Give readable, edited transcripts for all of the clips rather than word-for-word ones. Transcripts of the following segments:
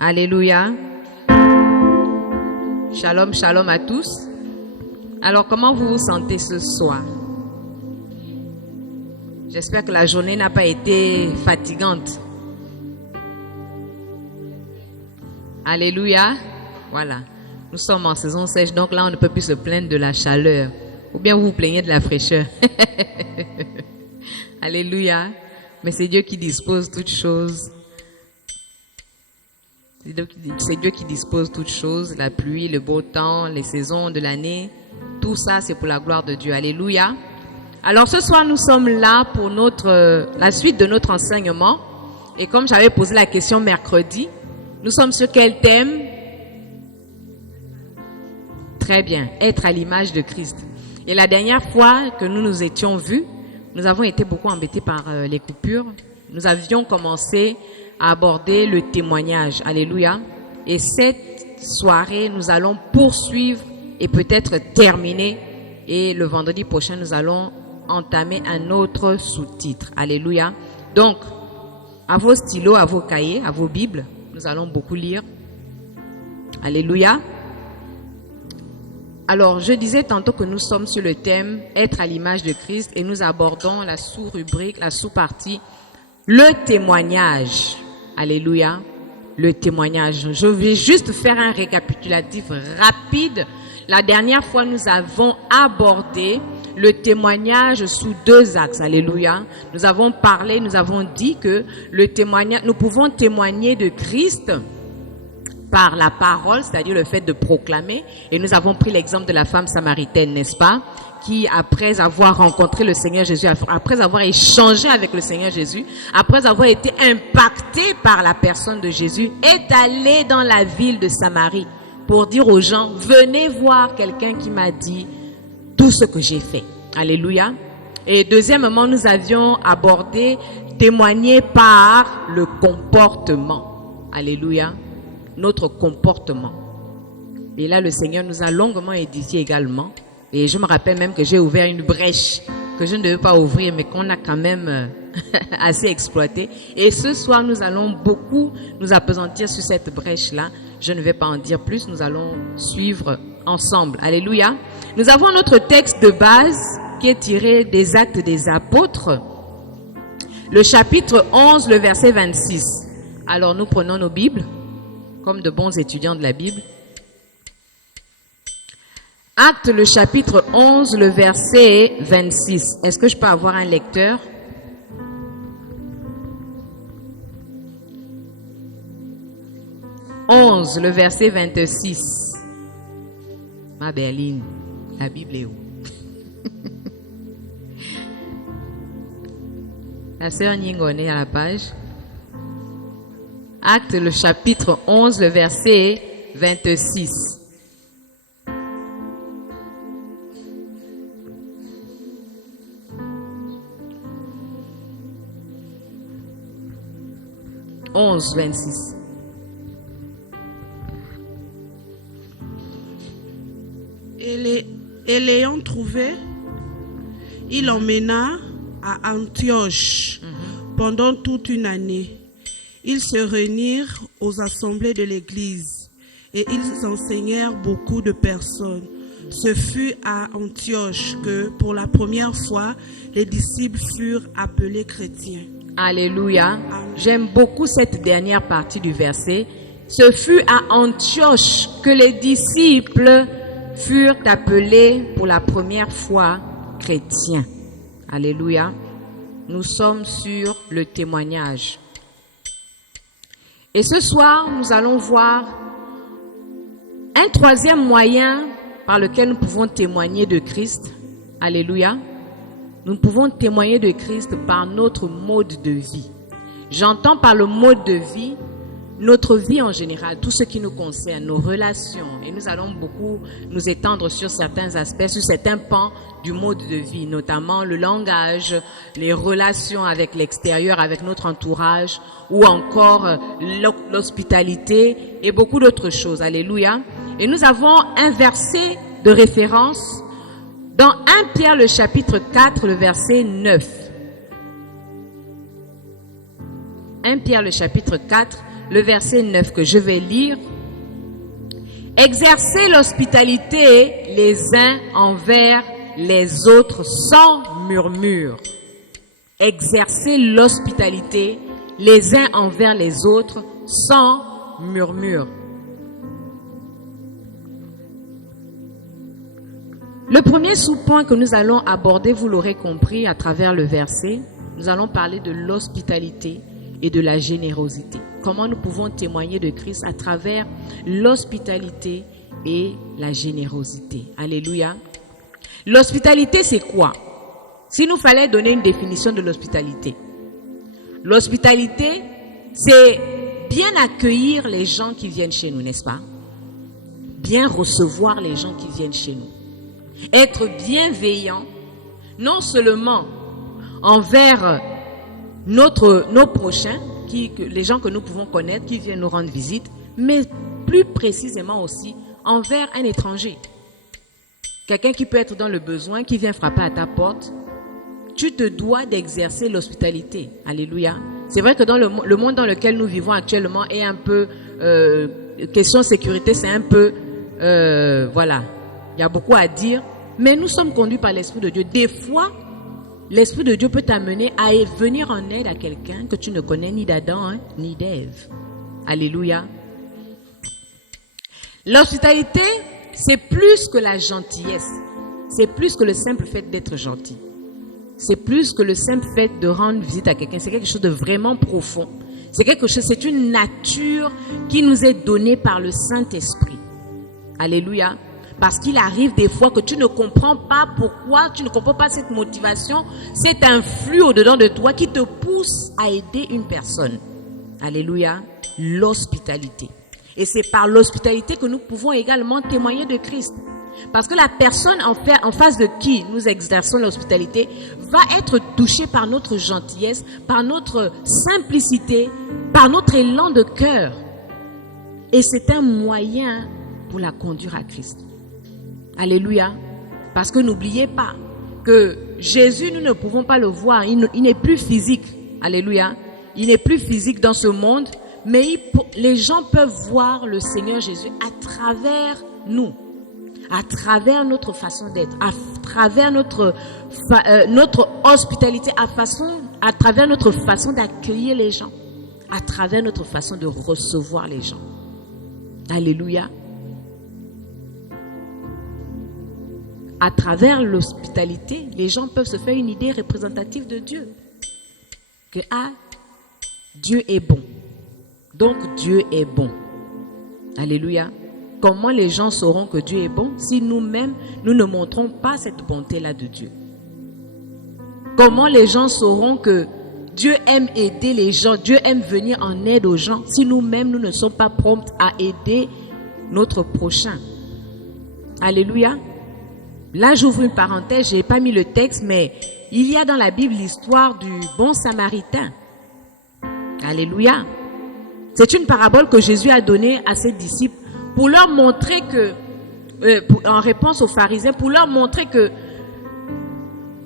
Alléluia. Shalom, shalom à tous. Alors, comment vous vous sentez ce soir? J'espère que la journée n'a pas été fatigante. Alléluia. Voilà. Nous sommes en saison sèche, donc là, on ne peut plus se plaindre de la chaleur. Ou bien vous vous plaignez de la fraîcheur. Alléluia. Mais c'est Dieu qui dispose toutes choses. C'est Dieu qui dispose toutes choses. La pluie, le beau temps, les saisons de l'année. Tout ça, c'est pour la gloire de Dieu. Alléluia. Alors ce soir, nous sommes là pour la suite de notre enseignement. Et comme j'avais posé la question mercredi, nous sommes sur quel thème? Très bien, être à l'image de Christ. Et la dernière fois que nous nous étions vus, nous avons été beaucoup embêtés par les coupures. Nous avions commencé à aborder le témoignage. Alléluia. Et cette soirée, nous allons poursuivre et peut-être terminer. Et le vendredi prochain, nous allons entamer un autre sous-titre. Alléluia. Donc, à vos stylos, à vos cahiers, à vos Bibles, nous allons beaucoup lire. Alléluia. Alors, je disais tantôt que nous sommes sur le thème « Être à l'image de Christ » et nous abordons la sous-rubrique, la sous-partie « Le témoignage ». Alléluia. Le témoignage. Je vais juste faire un récapitulatif rapide. La dernière fois, nous avons abordé le témoignage sous deux axes. Alléluia. Nous avons parlé, nous avons dit que le témoignage, nous pouvons témoigner de Christ par la parole, c'est-à-dire le fait de proclamer. Et nous avons pris l'exemple de la femme samaritaine, n'est-ce pas? Qui, après avoir rencontré le Seigneur Jésus, après avoir échangé avec le Seigneur Jésus, après avoir été impactée par la personne de Jésus, est allée dans la ville de Samarie pour dire aux gens, venez voir quelqu'un qui m'a dit tout ce que j'ai fait. Alléluia. Et deuxièmement, nous avions abordé témoigner par le comportement. Alléluia. Notre comportement. Et là, le Seigneur nous a longuement édifié également. Et je me rappelle même que j'ai ouvert une brèche que je ne devais pas ouvrir, mais qu'on a quand même assez exploité. Et ce soir, nous allons beaucoup nous appesantir sur cette brèche-là. Je ne vais pas en dire plus, nous allons suivre ensemble. Alléluia. Nous avons notre texte de base qui est tiré des Actes des Apôtres, le chapitre 11, le verset 26. Alors nous prenons nos Bibles, comme de bons étudiants de la Bible. Actes, le chapitre 11, le verset 26. Est-ce que je peux avoir un lecteur? Le verset 26. Ma berline, la Bible est où? La sœur Nyingone est à la page. Actes, le chapitre 11, le verset 26. Et l'ayant trouvé, il l'emmena à Antioche pendant toute une année. Ils se réunirent aux assemblées de l'Église et ils enseignèrent beaucoup de personnes. Ce fut à Antioche que, pour la première fois, les disciples furent appelés chrétiens. Alléluia. J'aime beaucoup cette dernière partie du verset. Ce fut à Antioche que les disciples furent appelés pour la première fois chrétiens. Alléluia. Nous sommes sur le témoignage. Et ce soir, nous allons voir un troisième moyen par lequel nous pouvons témoigner de Christ. Alléluia. Nous pouvons témoigner de Christ par notre mode de vie. J'entends par le mode de vie, notre vie en général, tout ce qui nous concerne, nos relations. Et nous allons beaucoup nous étendre sur certains aspects, sur certains pans du mode de vie, notamment le langage, les relations avec l'extérieur, avec notre entourage, ou encore l'hospitalité et beaucoup d'autres choses. Alléluia. Et nous avons un verset de référence dans 1 Pierre, le chapitre 4, le verset 9. 1 Pierre, le chapitre 4, le verset 9 que je vais lire. Exercez l'hospitalité les uns envers les autres sans murmure. Exercez l'hospitalité les uns envers les autres sans murmure. Le premier sous-point que nous allons aborder, vous l'aurez compris à travers le verset, nous allons parler de l'hospitalité et de la générosité. Comment nous pouvons témoigner de Christ à travers l'hospitalité et la générosité. Alléluia. L'hospitalité, c'est quoi? Si nous fallait donner une définition de l'hospitalité, l'hospitalité, c'est bien accueillir les gens qui viennent chez nous, n'est-ce pas? Bien recevoir les gens qui viennent chez nous. Être bienveillant, non seulement envers nos prochains, les gens que nous pouvons connaître, qui viennent nous rendre visite, mais plus précisément aussi envers un étranger. Quelqu'un qui peut être dans le besoin, qui vient frapper à ta porte, tu te dois d'exercer l'hospitalité. Alléluia. C'est vrai que dans le monde dans lequel nous vivons actuellement est un peu, question sécurité, c'est un peu, voilà, il y a beaucoup à dire, mais nous sommes conduits par l'Esprit de Dieu. Des fois, l'Esprit de Dieu peut t'amener à venir en aide à quelqu'un que tu ne connais ni d'Adam ni d'Ève. Alléluia. L'hospitalité, c'est plus que la gentillesse. C'est plus que le simple fait d'être gentil. C'est plus que le simple fait de rendre visite à quelqu'un. C'est quelque chose de vraiment profond. C'est une nature qui nous est donnée par le Saint-Esprit. Alléluia. Parce qu'il arrive des fois que tu ne comprends pas pourquoi, tu ne comprends pas cette motivation, cet influx au-dedans de toi qui te pousse à aider une personne. Alléluia. L'hospitalité. Et c'est par l'hospitalité que nous pouvons également témoigner de Christ. Parce que la personne en face de qui nous exerçons l'hospitalité va être touchée par notre gentillesse, par notre simplicité, par notre élan de cœur. Et c'est un moyen pour la conduire à Christ. Alléluia. Parce que n'oubliez pas que Jésus, nous ne pouvons pas le voir. Il n'est plus physique. Alléluia. Il n'est plus physique dans ce monde. Mais les gens peuvent voir le Seigneur Jésus à travers nous. À travers notre façon d'être. À travers notre hospitalité. À travers notre façon d'accueillir les gens. À travers notre façon de recevoir les gens. Alléluia. À travers l'hospitalité, les gens peuvent se faire une idée représentative de Dieu. Que Dieu est bon. Donc Dieu est bon. Alléluia. Comment les gens sauront que Dieu est bon si nous-mêmes, nous ne montrons pas cette bonté-là de Dieu? Comment les gens sauront que Dieu aime aider les gens, Dieu aime venir en aide aux gens si nous-mêmes, nous ne sommes pas prompts à aider notre prochain? Alléluia. Là, j'ouvre une parenthèse, je n'ai pas mis le texte, mais il y a dans la Bible l'histoire du bon samaritain. Alléluia. C'est une parabole que Jésus a donnée à ses disciples pour leur montrer que, en réponse aux pharisiens, pour leur montrer que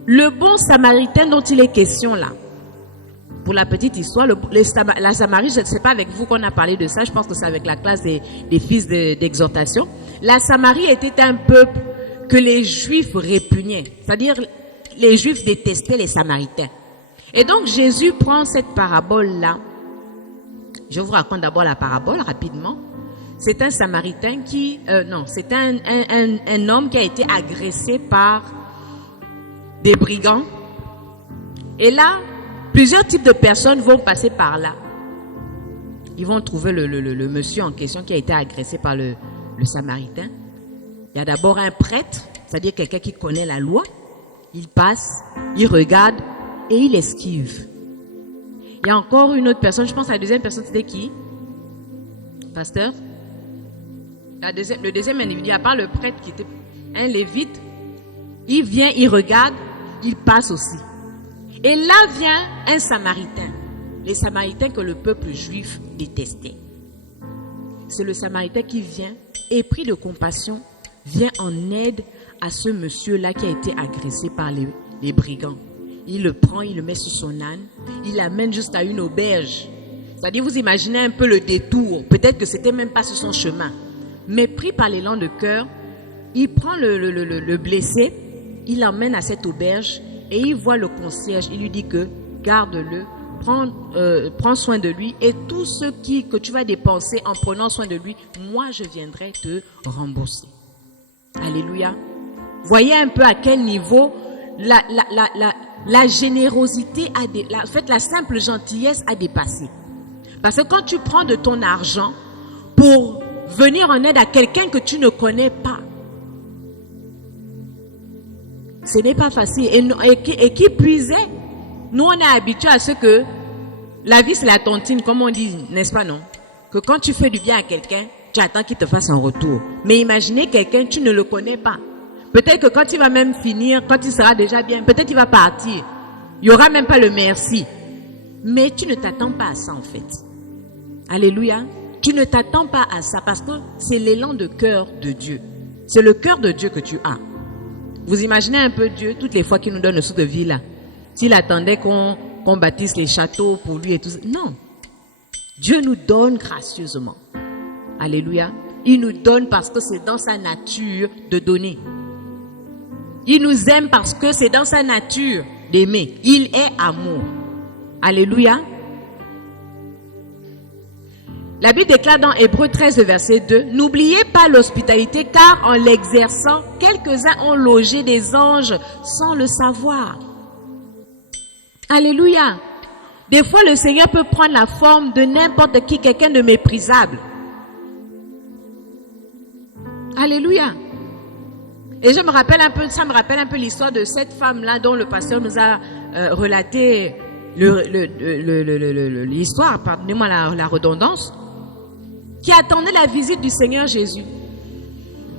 le bon samaritain dont il est question là, pour la petite histoire, la Samarie, je ne sais pas avec vous qu'on a parlé de ça, je pense que c'est avec la classe des fils d'exhortation. La Samarie était un peuple que les Juifs répugnaient, c'est-à-dire les Juifs détestaient les Samaritains. Et donc Jésus prend cette parabole-là. Je vous raconte d'abord la parabole rapidement. C'est un Samaritain c'est un homme qui a été agressé par des brigands. Et là, plusieurs types de personnes vont passer par là. Ils vont trouver le monsieur en question qui a été agressé par le Samaritain. Il y a d'abord un prêtre, c'est-à-dire quelqu'un qui connaît la loi. Il passe, il regarde et il esquive. Il y a encore une autre personne, je pense que la deuxième personne, c'était qui? Pasteur? Le deuxième individu, à part le prêtre qui était un lévite, il vient, il regarde, il passe aussi. Et là vient un samaritain. Les samaritains que le peuple juif détestait. C'est le samaritain qui vient, épris de compassion, vient en aide à ce monsieur-là qui a été agressé par les brigands. Il le prend, il le met sur son âne, il l'amène jusqu'à une auberge. C'est-à-dire, vous imaginez un peu le détour. Peut-être que c'était même pas sur son chemin. Mais pris par l'élan de cœur, il prend le blessé, il l'emmène à cette auberge et il voit le concierge. Il lui dit que garde-le, prends soin de lui et tout ce que tu vas dépenser en prenant soin de lui, moi je viendrai te rembourser. Alléluia. Voyez un peu à quel niveau la générosité, en fait la simple gentillesse a dépassé. Parce que quand tu prends de ton argent pour venir en aide à quelqu'un que tu ne connais pas, ce n'est pas facile. Et qui puisait, nous on est habitués à ce que la vie c'est la tontine, comme on dit, n'est-ce pas non? Que quand tu fais du bien à quelqu'un, tu attends qu'il te fasse un retour. Mais imaginez quelqu'un, tu ne le connais pas. Peut-être que quand il va même finir, quand il sera déjà bien, peut-être il va partir. Il n'y aura même pas le merci. Mais tu ne t'attends pas à ça en fait. Alléluia. Tu ne t'attends pas à ça parce que c'est l'élan de cœur de Dieu. C'est le cœur de Dieu que tu as. Vous imaginez un peu Dieu, toutes les fois qu'il nous donne le sou de vie là. S'il attendait qu'on bâtisse les châteaux pour lui et tout ça. Non. Dieu nous donne gracieusement. Alléluia. Il nous donne parce que c'est dans sa nature de donner. Il nous aime parce que c'est dans sa nature d'aimer. Il est amour. Alléluia. La Bible déclare dans Hébreux 13, verset 2, « N'oubliez pas l'hospitalité, car en l'exerçant, quelques-uns ont logé des anges sans le savoir. » Alléluia. Des fois, le Seigneur peut prendre la forme de n'importe qui, quelqu'un de méprisable. Alléluia. Et ça me rappelle un peu l'histoire de cette femme-là dont le pasteur nous a relaté l'histoire, pardonnez-moi la redondance, qui attendait la visite du Seigneur Jésus.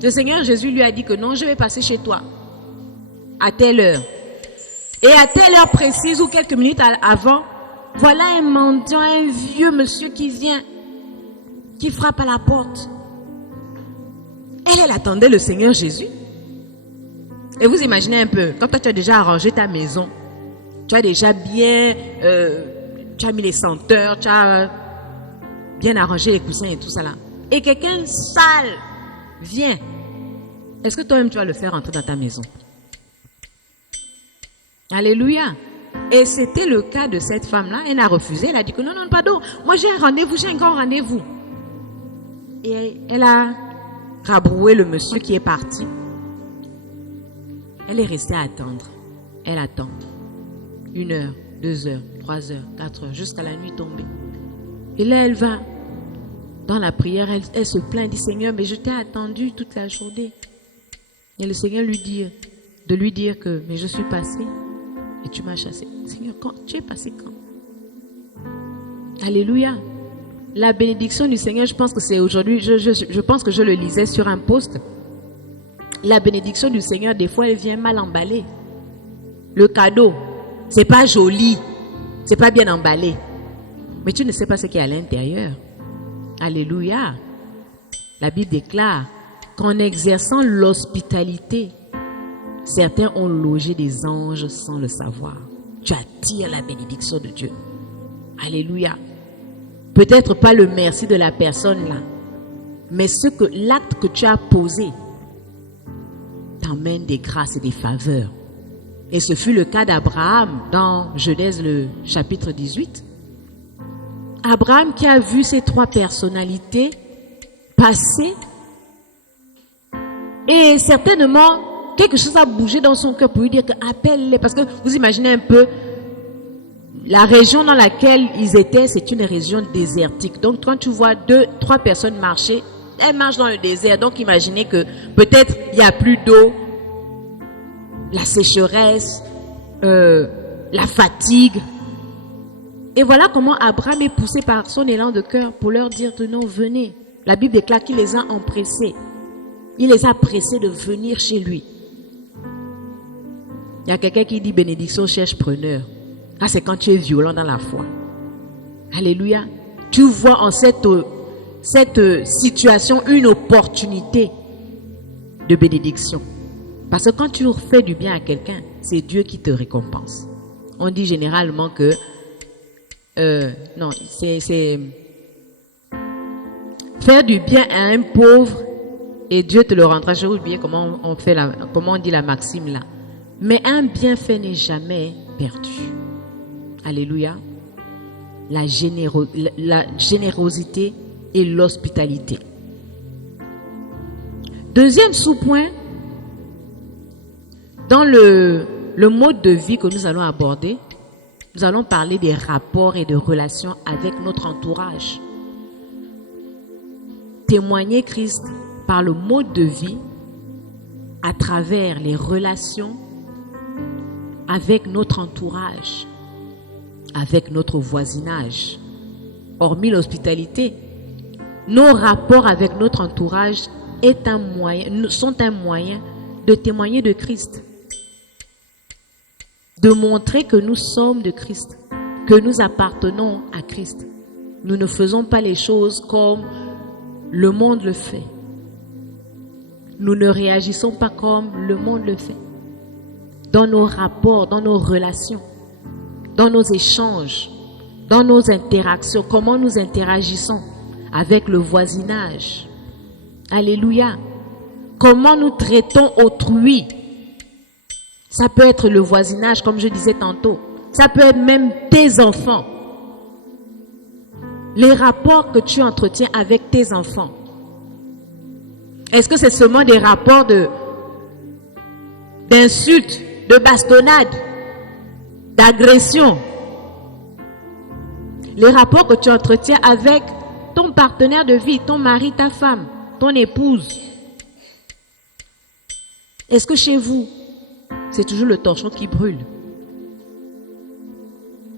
Le Seigneur Jésus lui a dit que non, je vais passer chez toi à telle heure. Et à telle heure précise ou quelques minutes avant, voilà un mendiant, un vieux monsieur qui vient, qui frappe à la porte. Elle attendait le Seigneur Jésus. Et vous imaginez un peu, quand toi tu as déjà arrangé ta maison, tu as déjà bien, tu as mis les senteurs, tu as bien arrangé les coussins et tout ça là. Et quelqu'un sale vient. Est-ce que toi-même tu vas le faire entrer dans ta maison? Alléluia. Et c'était le cas de cette femme-là. Elle a refusé. Elle a dit que non, pardon. Moi j'ai un rendez-vous, j'ai un grand rendez-vous. Et elle a rabroué le monsieur qui est parti. Elle est restée à attendre. Elle attend. 1 heure, 2 heures, 3 heures, 4 heures, jusqu'à la nuit tombée. Et là, elle va dans la prière, elle se plaint, elle dit, Seigneur, mais je t'ai attendu toute la journée. Et le Seigneur lui dit que, mais je suis passé et tu m'as chassé. Seigneur, quand tu es passé quand? Alléluia. La bénédiction du Seigneur, je pense que c'est aujourd'hui, je pense que je le lisais sur un post. La bénédiction du Seigneur, des fois, elle vient mal emballée. Le cadeau, c'est pas joli, c'est pas bien emballé. Mais tu ne sais pas ce qu'il y a à l'intérieur. Alléluia. La Bible déclare qu'en exerçant l'hospitalité, certains ont logé des anges sans le savoir. Tu attires la bénédiction de Dieu. Alléluia. Peut-être pas le merci de la personne là, mais l'acte que tu as posé t'emmène des grâces et des faveurs. Et ce fut le cas d'Abraham dans Genèse le chapitre 18. Abraham qui a vu ces 3 personnalités passer et certainement quelque chose a bougé dans son cœur pour lui dire que appelle-les. Parce que vous imaginez un peu la région dans laquelle ils étaient, c'est une région désertique. Donc quand tu vois 2, 3 personnes marcher, elles marchent dans le désert. Donc imaginez que peut-être il n'y a plus d'eau, la sécheresse, la fatigue. Et voilà comment Abraham est poussé par son élan de cœur pour leur dire que non, venez. La Bible déclare qu'il les a empressés. Il les a pressés de venir chez lui. Il y a quelqu'un qui dit bénédiction cherche preneur. Ah, c'est quand tu es violent dans la foi. Alléluia. Tu vois en cette situation une opportunité de bénédiction. Parce que quand tu fais du bien à quelqu'un, c'est Dieu qui te récompense. On dit généralement que Non, c'est faire du bien à un pauvre et Dieu te le rendra. J'ai oublié comment on dit la maxime là. Mais un bienfait n'est jamais perdu. Alléluia. La générosité et l'hospitalité. Deuxième sous-point, dans le mode de vie que nous allons aborder, nous allons parler des rapports et des relations avec notre entourage. Témoigner Christ par le mode de vie à travers les relations avec notre entourage, avec notre voisinage. Hormis l'hospitalité, nos rapports avec notre entourage sont un moyen de témoigner de Christ, de montrer que nous sommes de Christ, que nous appartenons à Christ. Nous ne faisons pas les choses comme le monde le fait. Nous ne réagissons pas comme le monde le fait. Dans nos rapports, dans nos relations, dans nos échanges, dans nos interactions, comment nous interagissons avec le voisinage. Alléluia. Comment nous traitons autrui. Ça peut être le voisinage, comme je disais tantôt. Ça peut être même tes enfants. Les rapports que tu entretiens avec tes enfants. Est-ce que c'est seulement des rapports d'insultes, de bastonnades, d'agressions? Les rapports que tu entretiens avec ton partenaire de vie, ton mari, ta femme, ton épouse. Est-ce que chez vous, c'est toujours le torchon qui brûle?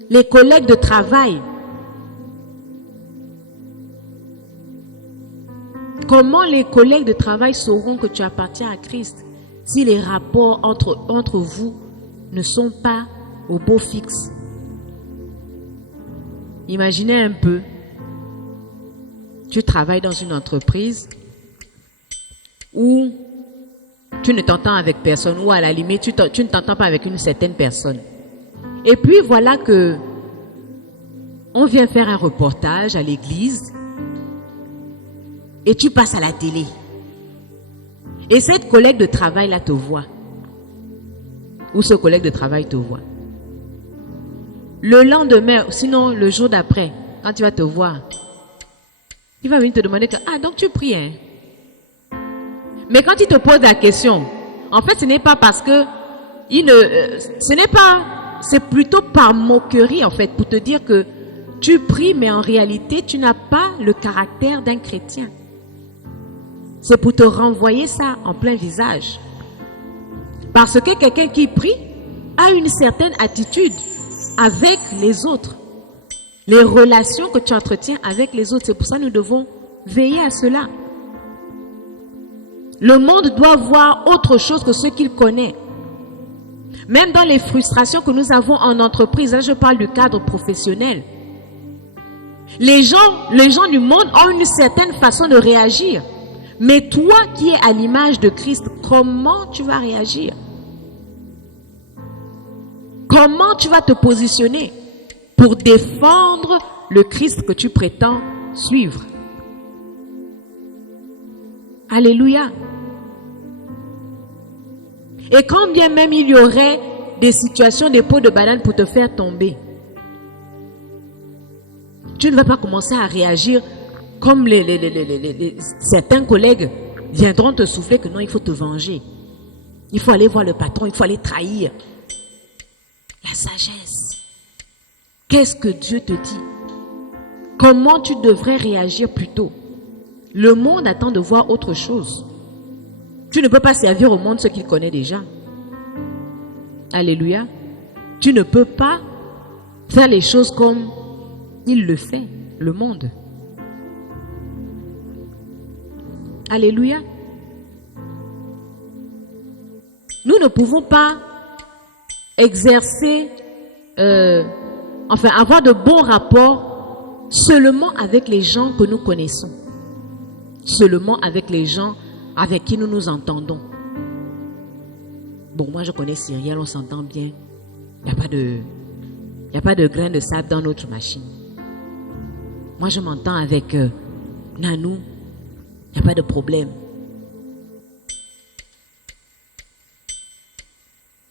Les collègues de travail. Comment les collègues de travail sauront que tu appartiens à Christ si les rapports entre vous ne sont pas au beau fixe? Imaginez un peu, tu travailles dans une entreprise où tu ne t'entends avec personne, ou à la limite, tu ne t'entends pas avec une certaine personne. Et puis voilà que on vient faire un reportage à l'église et tu passes à la télé. Et cette collègue de travail là te voit. Ou ce collègue de travail te voit. Le lendemain, sinon le jour d'après, quand tu vas te voir, il va venir te demander que, ah donc tu pries, hein? Mais quand il te pose la question, en fait ce n'est pas parce que c'est plutôt par moquerie en fait, pour te dire que tu pries, mais en réalité tu n'as pas le caractère d'un chrétien. C'est pour te renvoyer ça en plein visage. Parce que quelqu'un qui prie a une certaine attitude avec les autres. Les relations que tu entretiens avec les autres, c'est pour ça que nous devons veiller à cela. Le monde doit voir autre chose que ce qu'il connaît. Même dans les frustrations que nous avons en entreprise, là je parle du cadre professionnel. Les gens du monde ont une certaine façon de réagir. Mais toi qui es à l'image de Christ, comment tu vas réagir? Comment tu vas te positionner pour défendre le Christ que tu prétends suivre? Alléluia. Et quand bien même il y aurait des situations de peau de banane pour te faire tomber, tu ne vas pas commencer à réagir comme certains collègues viendront te souffler que non, il faut te venger. Il faut aller voir le patron, il faut aller trahir. La sagesse. Qu'est-ce que Dieu te dit? Comment tu devrais réagir plutôt? Le monde attend de voir autre chose. Tu ne peux pas servir au monde ce qu'il connaît déjà. Alléluia. Tu ne peux pas faire les choses comme il le fait, le monde. Alléluia. Nous ne pouvons pas exercer, avoir de bons rapports seulement avec les gens que nous connaissons. Seulement avec les gens avec qui nous nous entendons. Bon, moi je connais Cyrielle, on s'entend bien. Il n'y n'y a pas de grain de sable dans notre machine. Moi, je m'entends avec Nanou. Il n'y a pas de problème.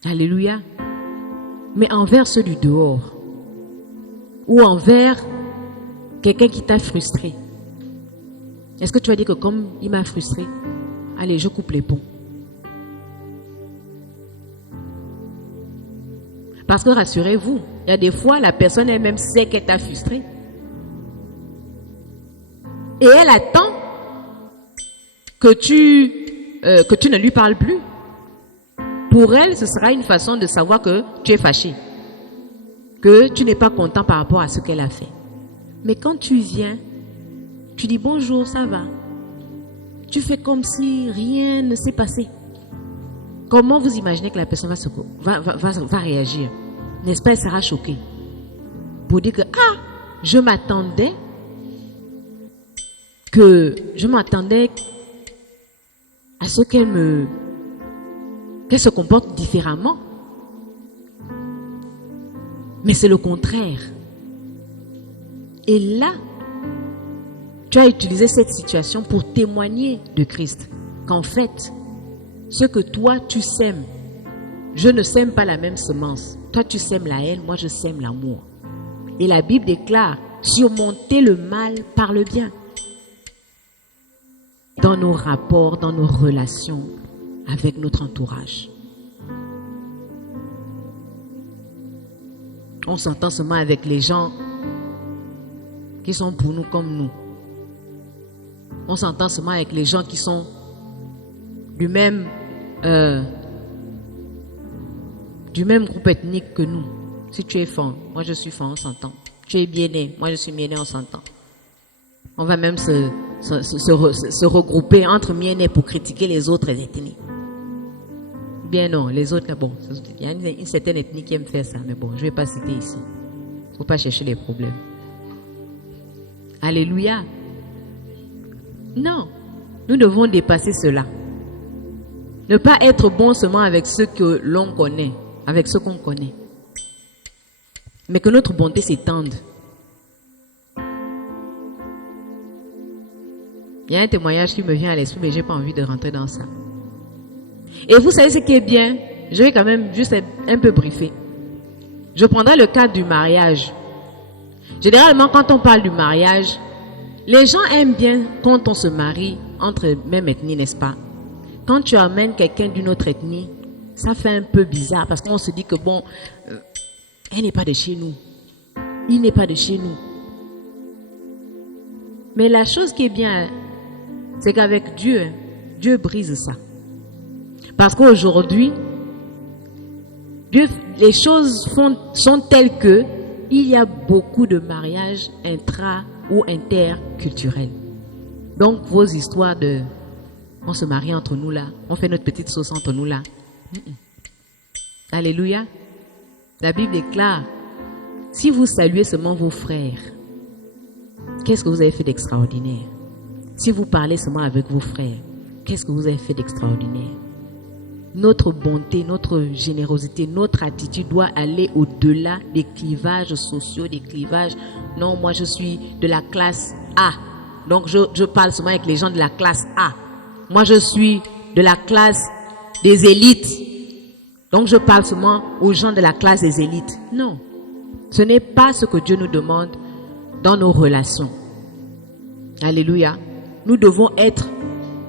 Alléluia. Mais envers ceux du dehors, ou envers quelqu'un qui t'a frustré, est-ce que tu vas dire que comme il m'a frustré, allez, je coupe les ponts? Parce que rassurez-vous, il y a des fois, la personne elle-même sait qu'elle t'a frustré. Et elle attend que tu ne lui parles plus. Pour elle, ce sera une façon de savoir que tu es fâché. Que tu n'es pas content par rapport à ce qu'elle a fait. Mais quand tu viens, tu dis bonjour, ça va. Tu fais comme si rien ne s'est passé. Comment vous imaginez que la personne va réagir? N'est-ce pas, elle sera choquée. Pour dire que, je m'attendais à ce qu'elle se comporte différemment. Mais c'est le contraire. Et là, tu as utilisé cette situation pour témoigner de Christ. Qu'en fait, ce que toi tu sèmes, je ne sème pas la même semence. Toi tu sèmes la haine, moi je sème l'amour. Et la Bible déclare, surmonter le mal par le bien. Dans nos rapports, dans nos relations avec notre entourage. On s'entend seulement avec les gens qui sont pour nous comme nous. On s'entend seulement avec les gens qui sont du même groupe ethnique que nous. Si tu es Fan, moi je suis Fan, on s'entend. Tu es Biéné, moi je suis Biéné, on s'entend. On va même se regrouper entre Biéné pour critiquer les autres ethnies. Bien non, les autres, là, bon, il y a une certaine ethnie qui aime faire ça, mais bon, je ne vais pas citer ici. Il ne faut pas chercher les problèmes. Alléluia. Non, nous devons dépasser cela. Ne pas être bon seulement avec ceux que l'on connaît, avec ceux qu'on connaît. Mais que notre bonté s'étende. Il y a un témoignage qui me vient à l'esprit, mais je n'ai pas envie de rentrer dans ça. Et vous savez ce qui est bien? Je vais quand même juste être un peu briefer. Je prendrai le cas du mariage. Généralement, quand on parle du mariage, les gens aiment bien quand on se marie entre même ethnie, n'est-ce pas? Quand tu amènes quelqu'un d'une autre ethnie, ça fait un peu bizarre parce qu'on se dit que bon, elle n'est pas de chez nous. Il n'est pas de chez nous. Mais la chose qui est bien, c'est qu'avec Dieu, Dieu brise ça. Parce qu'aujourd'hui, les choses sont telles que il y a beaucoup de mariages intra- ou interculturels. Donc, vos histoires de on se marie entre nous là, on fait notre petite sauce entre nous là. Alléluia. La Bible déclare, si vous saluez seulement vos frères, qu'est-ce que vous avez fait d'extraordinaire? Si vous parlez seulement avec vos frères, qu'est-ce que vous avez fait d'extraordinaire? Notre bonté, notre générosité, notre attitude doit aller au-delà des clivages sociaux, des clivages. Non, moi je suis de la classe A. Donc je parle seulement avec les gens de la classe A. Moi je suis de la classe des élites. Donc je parle seulement aux gens de la classe des élites. Non, ce n'est pas ce que Dieu nous demande dans nos relations. Alléluia. Nous devons être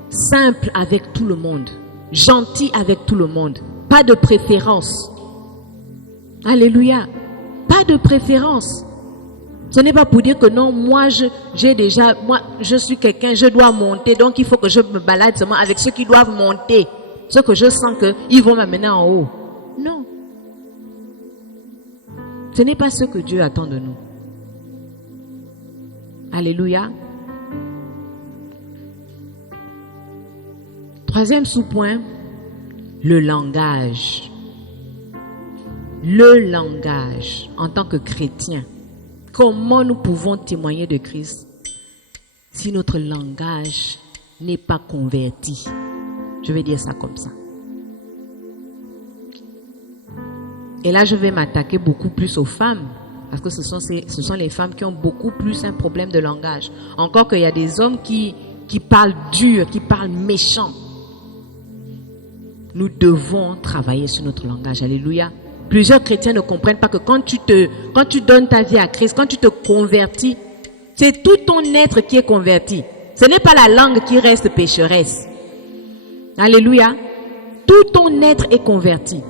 simples avec tout le monde. Gentil avec tout le monde. Pas de préférence. Alléluia. Pas de préférence. Ce n'est pas pour dire que non, moi je suis quelqu'un, je dois monter, donc il faut que je me balade seulement avec ceux qui doivent monter. Ceux que je sens qu'ils vont m'amener en haut. Non. Ce n'est pas ce que Dieu attend de nous. Alléluia. Troisième sous-point, le langage. Le langage en tant que chrétien. Comment nous pouvons témoigner de Christ si notre langage n'est pas converti? Je vais dire ça comme ça. Et là, je vais m'attaquer beaucoup plus aux femmes Parce que ce sont les femmes qui ont beaucoup plus un problème de langage. Encore qu'il y a des hommes qui parlent dur, qui parlent méchant. Nous devons travailler sur notre langage. Alléluia. Plusieurs chrétiens ne comprennent pas que quand tu donnes ta vie à Christ, quand tu te convertis, c'est tout ton être qui est converti. Ce n'est pas la langue qui reste pécheresse. Alléluia. Tout ton être est converti.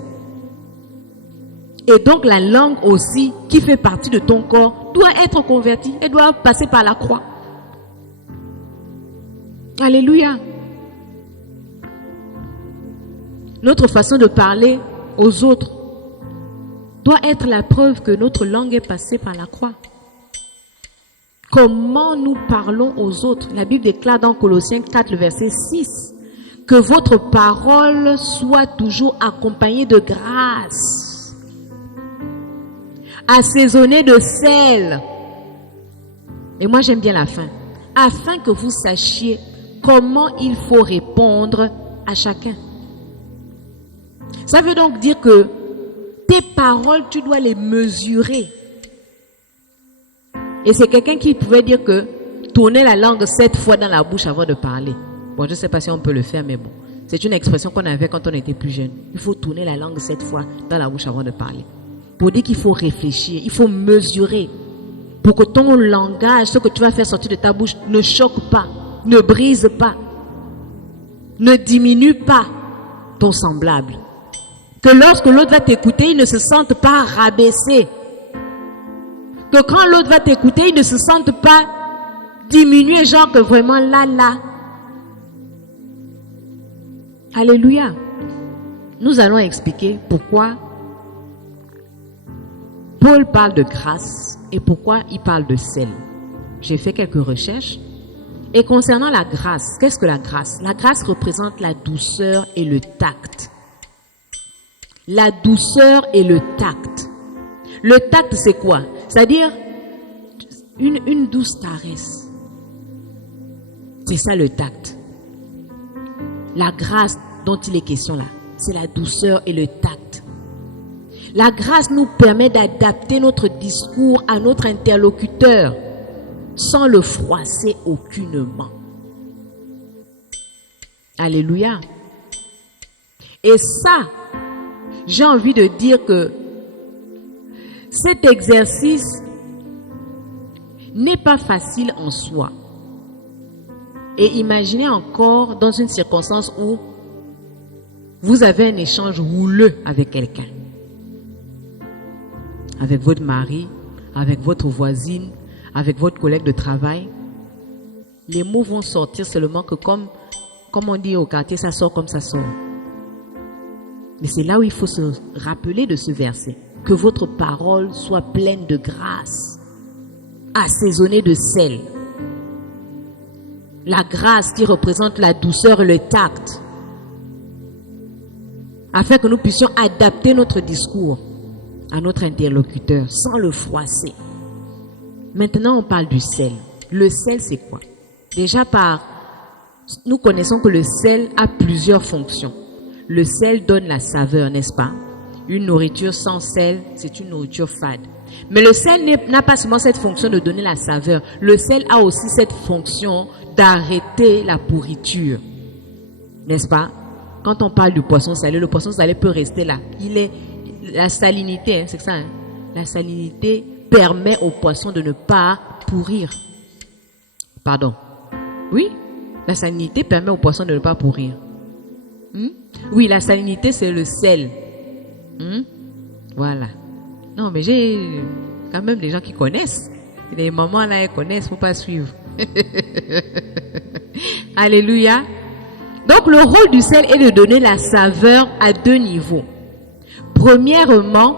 Et donc la langue aussi, qui fait partie de ton corps, doit être convertie. Elle doit passer par la croix. Alléluia. Notre façon de parler aux autres doit être la preuve que notre langue est passée par la croix. Comment nous parlons aux autres? La Bible déclare dans Colossiens 4, le verset 6, que votre parole soit toujours accompagnée de grâce, assaisonnée de sel. Et moi j'aime bien la fin. Afin que vous sachiez comment il faut répondre à chacun. Ça veut donc dire que tes paroles, tu dois les mesurer. Et c'est quelqu'un qui pouvait dire que tourner la langue 7 fois dans la bouche avant de parler. Bon, je ne sais pas si on peut le faire, mais bon. C'est une expression qu'on avait quand on était plus jeune. Il faut tourner la langue 7 fois dans la bouche avant de parler. Pour dire qu'il faut réfléchir, il faut mesurer. Pour que ton langage, ce que tu vas faire sortir de ta bouche, ne choque pas, ne brise pas, ne diminue pas ton semblable. Que lorsque l'autre va t'écouter, il ne se sente pas rabaissé. Que quand l'autre va t'écouter, il ne se sente pas diminué, genre que vraiment là. Alléluia. Nous allons expliquer pourquoi Paul parle de grâce et pourquoi il parle de sel. J'ai fait quelques recherches. Et concernant la grâce, qu'est-ce que la grâce? La grâce représente la douceur et le tact. La douceur et le tact. Le tact, c'est quoi? C'est-à-dire une douce caresse. C'est ça le tact. La grâce dont il est question là, c'est la douceur et le tact. La grâce nous permet d'adapter notre discours à notre interlocuteur sans le froisser aucunement. Alléluia. Et ça, j'ai envie de dire que cet exercice n'est pas facile en soi. Et imaginez encore dans une circonstance où vous avez un échange houleux avec quelqu'un. Avec votre mari, avec votre voisine, avec votre collègue de travail. Les mots vont sortir seulement que comme on dit au quartier, ça sort comme ça sort. Mais c'est là où il faut se rappeler de ce verset. Que votre parole soit pleine de grâce, assaisonnée de sel. La grâce qui représente la douceur et le tact. Afin que nous puissions adapter notre discours à notre interlocuteur sans le froisser. Maintenant, on parle du sel. Le sel, c'est quoi? Déjà nous connaissons que le sel a plusieurs fonctions. Le sel donne la saveur, n'est-ce pas? Une nourriture sans sel, c'est une nourriture fade. Mais le sel n'a pas seulement cette fonction de donner la saveur. Le sel a aussi cette fonction d'arrêter la pourriture. N'est-ce pas? Quand on parle du poisson salé, le poisson salé peut rester là. La salinité, c'est ça. Hein? La salinité permet au poisson de ne pas pourrir. Pardon. Oui, la salinité permet au poisson de ne pas pourrir. Oui, la salinité, c'est le sel. Voilà. Non, mais j'ai quand même des gens qui connaissent. Les mamans là, elles connaissent, il ne faut pas suivre. Alléluia. Donc, le rôle du sel est de donner la saveur à 2 niveaux. Premièrement,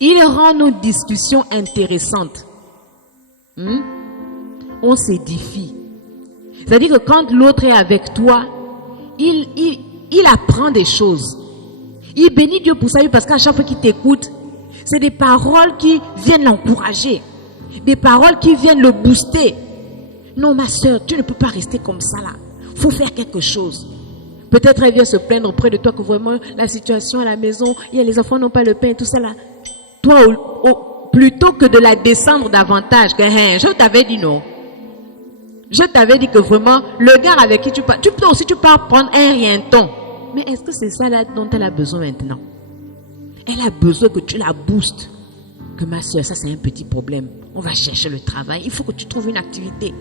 il rend nos discussions intéressantes. On s'édifie. C'est-à-dire que quand l'autre est avec toi, il apprend des choses. Il bénit Dieu pour ça, parce qu'à chaque fois qu'il t'écoute, c'est des paroles qui viennent l'encourager. Des paroles qui viennent le booster. Non, ma soeur, tu ne peux pas rester comme ça là. Il faut faire quelque chose. Peut-être elle vient se plaindre auprès de toi que vraiment la situation à la maison, les enfants n'ont pas le pain et tout ça là. Toi, plutôt que de la descendre davantage. Que, je t'avais dit non. Je t'avais dit que vraiment, le gars avec qui tu pars, tu peux aussi tu pars prendre un rienton. Mais est-ce que c'est ça là dont elle a besoin maintenant? Elle a besoin que tu la boostes. Que ma soeur, ça c'est un petit problème. On va chercher le travail. Il faut que tu trouves une activité.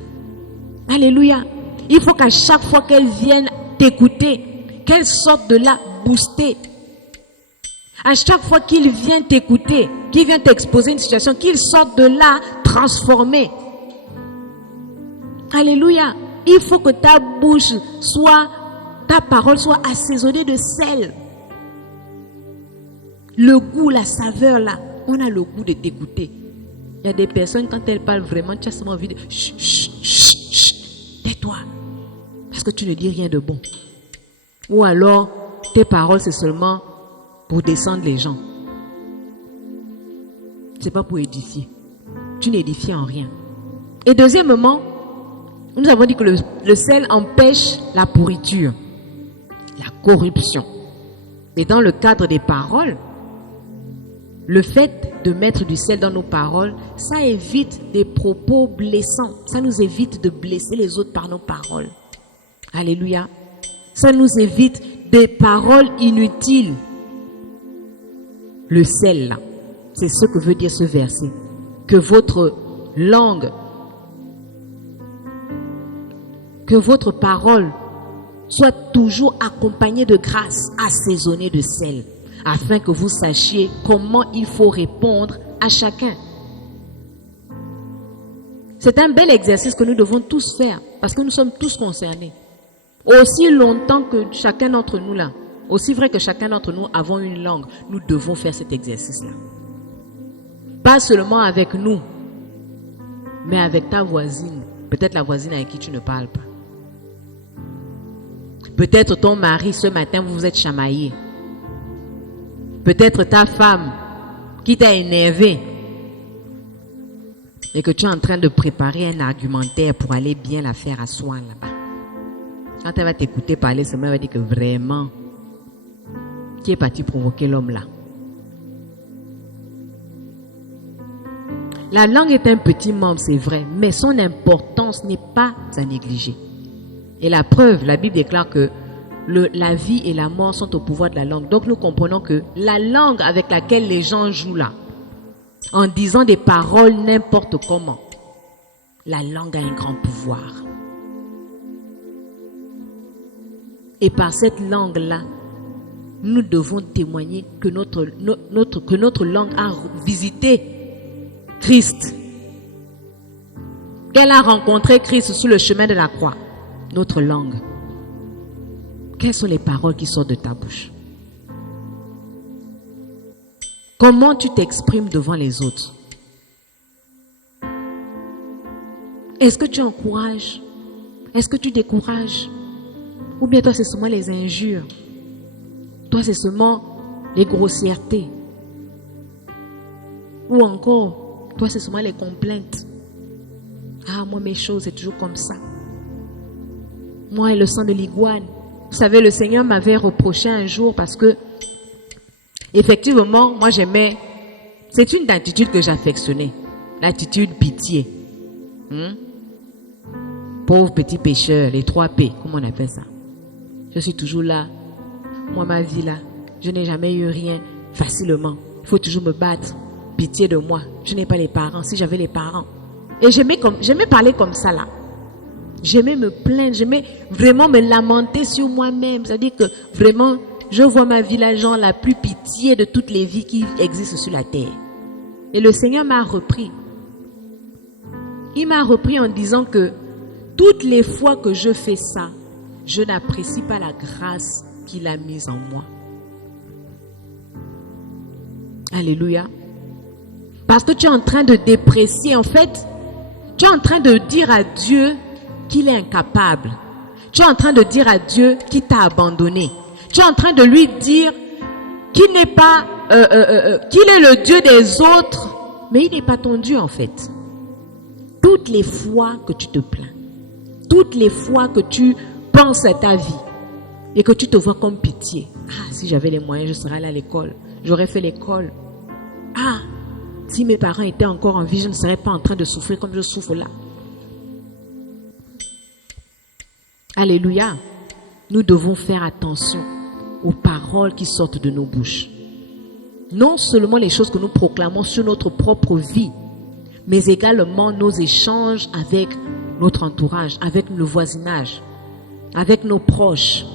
Alléluia. Il faut qu'à chaque fois qu'elle vienne t'écouter, qu'elle sorte de là boostée. À chaque fois qu'il vient t'écouter, qu'il vient t'exposer une situation, qu'il sorte de là transformé. Alléluia. Il faut que ta bouche soit, ta parole soit assaisonnée de sel. Le goût, la saveur là, on a le goût de t'écouter. Il y a des personnes, quand elles parlent vraiment, tu as seulement envie de chut, chut, chut, chut, tais-toi. Parce que tu ne dis rien de bon. Ou alors, tes paroles, c'est seulement pour descendre les gens. C'est pas pour édifier. Tu n'édifies en rien. Et deuxièmement, nous avons dit que le sel empêche la pourriture, la corruption. Et dans le cadre des paroles, le fait de mettre du sel dans nos paroles, ça évite des propos blessants. Ça nous évite de blesser les autres par nos paroles. Alléluia. Ça nous évite des paroles inutiles. Le sel, là, c'est ce que veut dire ce verset. Que votre langue, que votre parole soit toujours accompagnée de grâce, assaisonnée de sel, afin que vous sachiez comment il faut répondre à chacun. C'est un bel exercice que nous devons tous faire, parce que nous sommes tous concernés. Aussi longtemps que chacun d'entre nous là, aussi vrai que chacun d'entre nous avons une langue, nous devons faire cet exercice-là. Pas seulement avec nous, mais avec ta voisine. Peut-être la voisine avec qui tu ne parles pas. Peut-être ton mari, ce matin, vous vous êtes chamaillé. Peut-être ta femme qui t'a énervé et que tu es en train de préparer un argumentaire pour aller bien la faire asseoir là-bas. Quand elle va t'écouter parler, seulement elle va dire que vraiment, qui est parti provoquer l'homme là? La langue est un petit membre, c'est vrai, mais son importance n'est pas à négliger. Et la preuve, la Bible déclare que la vie et la mort sont au pouvoir de la langue. Donc nous comprenons que la langue avec laquelle les gens jouent là, en disant des paroles n'importe comment, la langue a un grand pouvoir. Et par cette langue-là, nous devons témoigner que notre langue a visité Christ. Qu'elle a rencontré Christ sur le chemin de la croix. Notre langue. Quelles sont les paroles qui sortent de ta bouche? Comment tu t'exprimes devant les autres? Est-ce que tu encourages? Est-ce que tu décourages? Ou bien toi, c'est seulement les injures? Toi, c'est seulement les grossièretés? Ou encore, toi, c'est seulement les complaintes? Ah, moi, mes choses, c'est toujours comme ça. Moi et le sang de l'iguane. Vous savez, le Seigneur m'avait reproché un jour parce que, effectivement, moi j'aimais, c'est une attitude que j'affectionnais, l'attitude pitié. Pauvre petit pécheur, les 3 P, comment on appelle ça? Je suis toujours là, moi ma vie là, je n'ai jamais eu rien facilement, il faut toujours me battre, pitié de moi, je n'ai pas les parents, si j'avais les parents. Et j'aimais parler comme ça là. J'aimais me plaindre, j'aimais vraiment me lamenter sur moi-même. C'est-à-dire que vraiment, je vois ma vie la genre la plus pitié de toutes les vies qui existent sur la terre. Et le Seigneur m'a repris. Il m'a repris en disant que toutes les fois que je fais ça, je n'apprécie pas la grâce qu'il a mise en moi. Alléluia. Parce que tu es en train de déprécier, en fait, tu es en train de dire à Dieu qu'il est incapable. Tu es en train de dire à Dieu qu'il t'a abandonné. Tu es en train de lui dire qu'il n'est pas, qu'il est le Dieu des autres, mais il n'est pas ton Dieu en fait. Toutes les fois que tu te plains, toutes les fois que tu penses à ta vie et que tu te vois comme pitié. Ah, si j'avais les moyens, je serais allé à l'école. J'aurais fait l'école. Ah, Si mes parents étaient encore en vie, je ne serais pas en train de souffrir comme je souffre là. Alléluia. Nous devons faire attention aux paroles qui sortent de nos bouches. Non seulement les choses que nous proclamons sur notre propre vie, mais également nos échanges avec notre entourage, avec le voisinage, avec nos proches.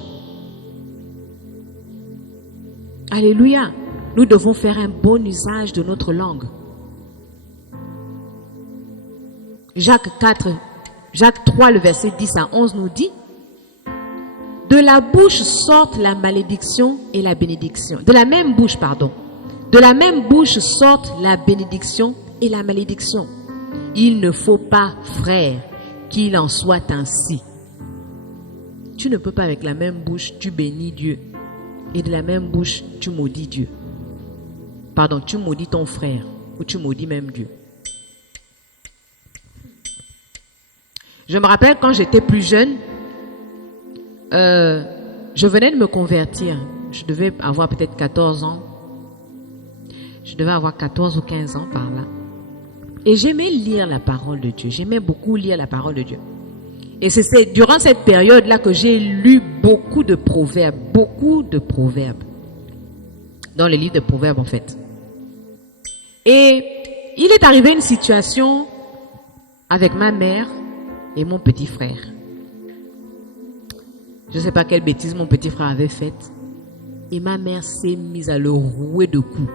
Alléluia. Nous devons faire un bon usage de notre langue. Jacques 3, le verset 10 à 11 nous dit: de la bouche sortent la malédiction et la bénédiction. De la même bouche, pardon. De la même bouche sortent la bénédiction et la malédiction. Il ne faut pas, frère, qu'il en soit ainsi. Tu ne peux pas avec la même bouche, tu bénis Dieu. Et de la même bouche, tu maudis Dieu. Pardon, tu maudis ton frère. Ou tu maudis même Dieu. Je me rappelle quand j'étais plus jeune, je venais de me convertir. Je devais avoir peut-être 14 ans. Je devais avoir 14 ou 15 ans par là. Et j'aimais lire la parole de Dieu. J'aimais beaucoup lire la parole de Dieu. Et c'est durant cette période-là que j'ai lu beaucoup de proverbes. Beaucoup de proverbes. Dans le livre de proverbes, en fait. Et il est arrivé une situation avec ma mère et mon petit frère. Je ne sais pas quelle bêtise mon petit frère avait faite. Et ma mère s'est mise à le rouer de coups.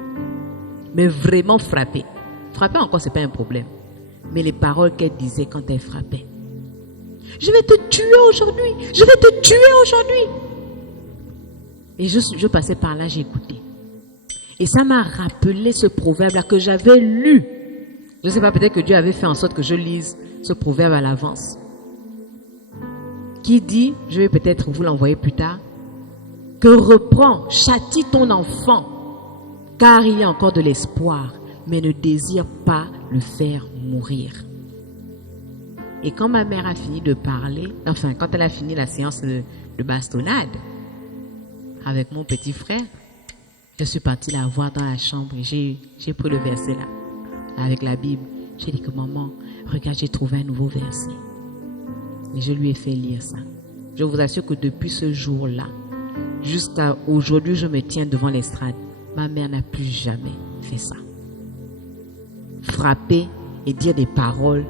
Mais vraiment frapper. Frapper encore, ce n'est pas un problème. Mais les paroles qu'elle disait quand elle frappait. Je vais te tuer aujourd'hui. Je vais te tuer aujourd'hui. Et je passais par là, j'écoutais. Et ça m'a rappelé ce proverbe-là que j'avais lu. Je ne sais pas, peut-être que Dieu avait fait en sorte que je lise ce proverbe à l'avance. Qui dit, je vais peut-être vous l'envoyer plus tard, que reprends, châtie ton enfant, car il y a encore de l'espoir, mais ne désire pas le faire mourir. Et quand ma mère a fini de parler, enfin, quand elle a fini la séance de bastonnade avec mon petit frère, je suis partie la voir dans la chambre et j'ai pris le verset là, avec la Bible. J'ai dit que maman, regarde, j'ai trouvé un nouveau verset. Et je lui ai fait lire ça. Je vous assure que depuis ce jour-là, jusqu'à aujourd'hui, je me tiens devant l'estrade. Ma mère n'a plus jamais fait ça. Frapper et dire des paroles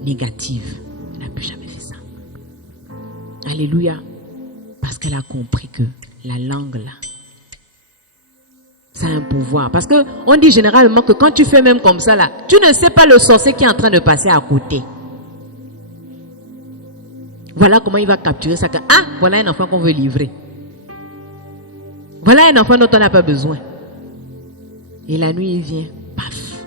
négatives. Elle n'a plus jamais fait ça. Alléluia. Parce qu'elle a compris que la langue là, ça a un pouvoir. Parce qu'on dit généralement que quand tu fais même comme ça là, tu ne sais pas le sorcier qui est en train de passer à côté. Voilà comment il va capturer ça. Ah, voilà un enfant qu'on veut livrer. Voilà un enfant dont on n'a pas besoin. Et la nuit, il vient. Paf.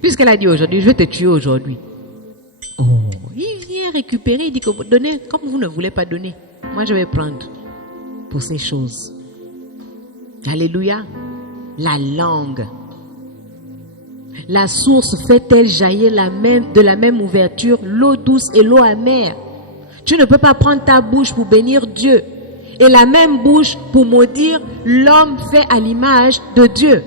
Puisqu'elle a dit aujourd'hui, je vais te tuer aujourd'hui. Oh, il vient récupérer. Il dit que donnez, comme vous ne voulez pas donner, moi je vais prendre pour ces choses. Alléluia. La langue. La source fait-elle jaillir de la même ouverture l'eau douce et l'eau amère? Tu ne peux pas prendre ta bouche pour bénir Dieu et la même bouche pour maudire l'homme fait à l'image de Dieu.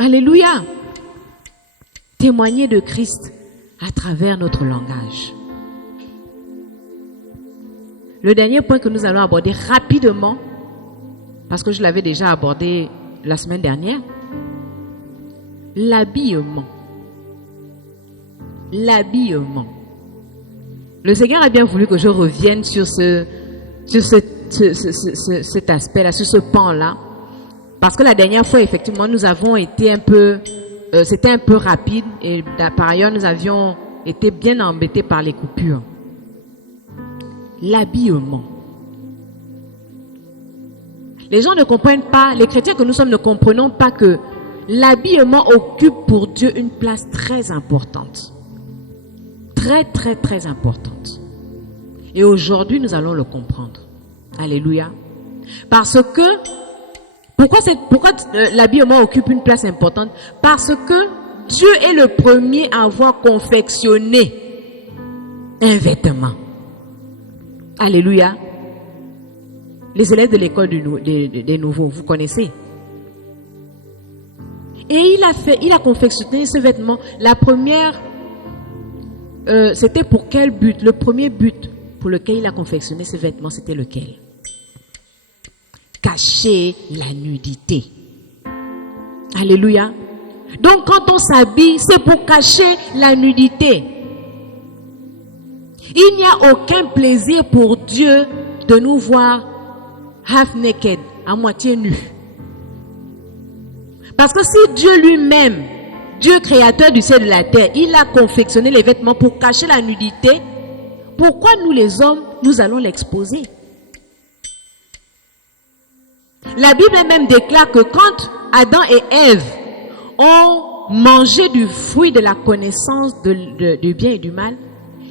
Alléluia. Témoigner de Christ à travers notre langage. Le dernier point que nous allons aborder rapidement, parce que je l'avais déjà abordé la semaine dernière, l'habillement. L'habillement. Le Seigneur a bien voulu que je revienne sur cet aspect-là, sur ce pan-là, parce que la dernière fois, effectivement, nous avons été un peu, c'était un peu rapide, et par ailleurs, nous avions été bien embêtés par les coupures. L'habillement. Les gens ne comprennent pas, les chrétiens que nous sommes ne comprenons pas que l'habillement occupe pour Dieu une place très importante. Très, très, très importante. Et aujourd'hui, nous allons le comprendre. Alléluia. Parce que, pourquoi l'habillement occupe une place importante? Parce que Dieu est le premier à avoir confectionné un vêtement. Alléluia. Les élèves de l'école des nouveaux, vous connaissez. Et il a confectionné ce vêtement. La première, c'était pour quel but? Le premier but pour lequel il a confectionné ce vêtement, c'était lequel? Cacher la nudité. Alléluia. Donc quand on s'habille, c'est pour cacher la nudité. Il n'y a aucun plaisir pour Dieu de nous voir half naked, à moitié nus. Parce que si Dieu lui-même, Dieu créateur du ciel et de la terre, il a confectionné les vêtements pour cacher la nudité, pourquoi nous les hommes, nous allons l'exposer? La Bible même déclare que quand Adam et Ève ont mangé du fruit de la connaissance du bien et du mal,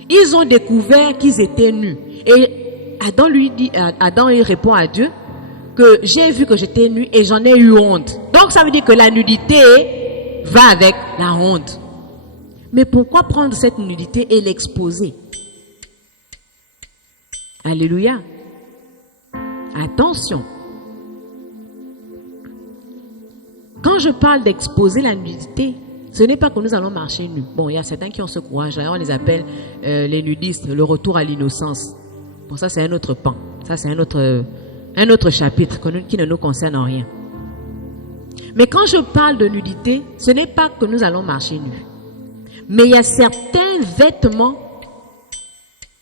ils ont découvert qu'ils étaient nus. Et Adam il répond à Dieu que j'ai vu que j'étais nu et j'en ai eu honte. Donc ça veut dire que la nudité va avec la honte. Mais pourquoi prendre cette nudité et l'exposer? Alléluia. Attention. Quand je parle d'exposer la nudité, ce n'est pas que nous allons marcher nus. Bon, il y a certains qui ont ce courage. On les appelle les nudistes, le retour à l'innocence. Bon, ça c'est un autre pan. Ça c'est un autre chapitre qui ne nous concerne en rien. Mais quand je parle de nudité, ce n'est pas que nous allons marcher nus. Mais il y a certains vêtements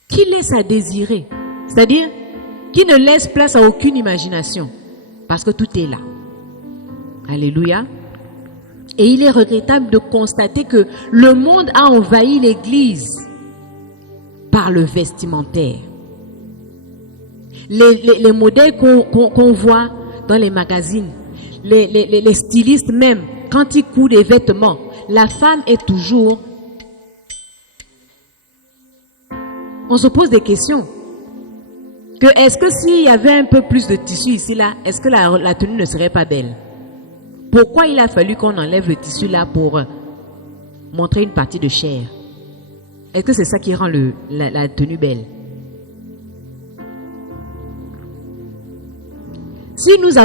qui laissent à désirer. C'est-à-dire qui ne laissent place à aucune imagination. Parce que tout est là. Alléluia. Et il est regrettable de constater que le monde a envahi l'église par le vestimentaire. Les modèles qu'on voit dans les magazines, les stylistes même, quand ils coudent des vêtements, la femme est toujours... On se pose des questions. Est-ce que s'il y avait un peu plus de tissu ici, là, est-ce que la tenue ne serait pas belle? Pourquoi il a fallu qu'on enlève le tissu là pour montrer une partie de chair? Est-ce que c'est ça qui rend la tenue belle? Si nous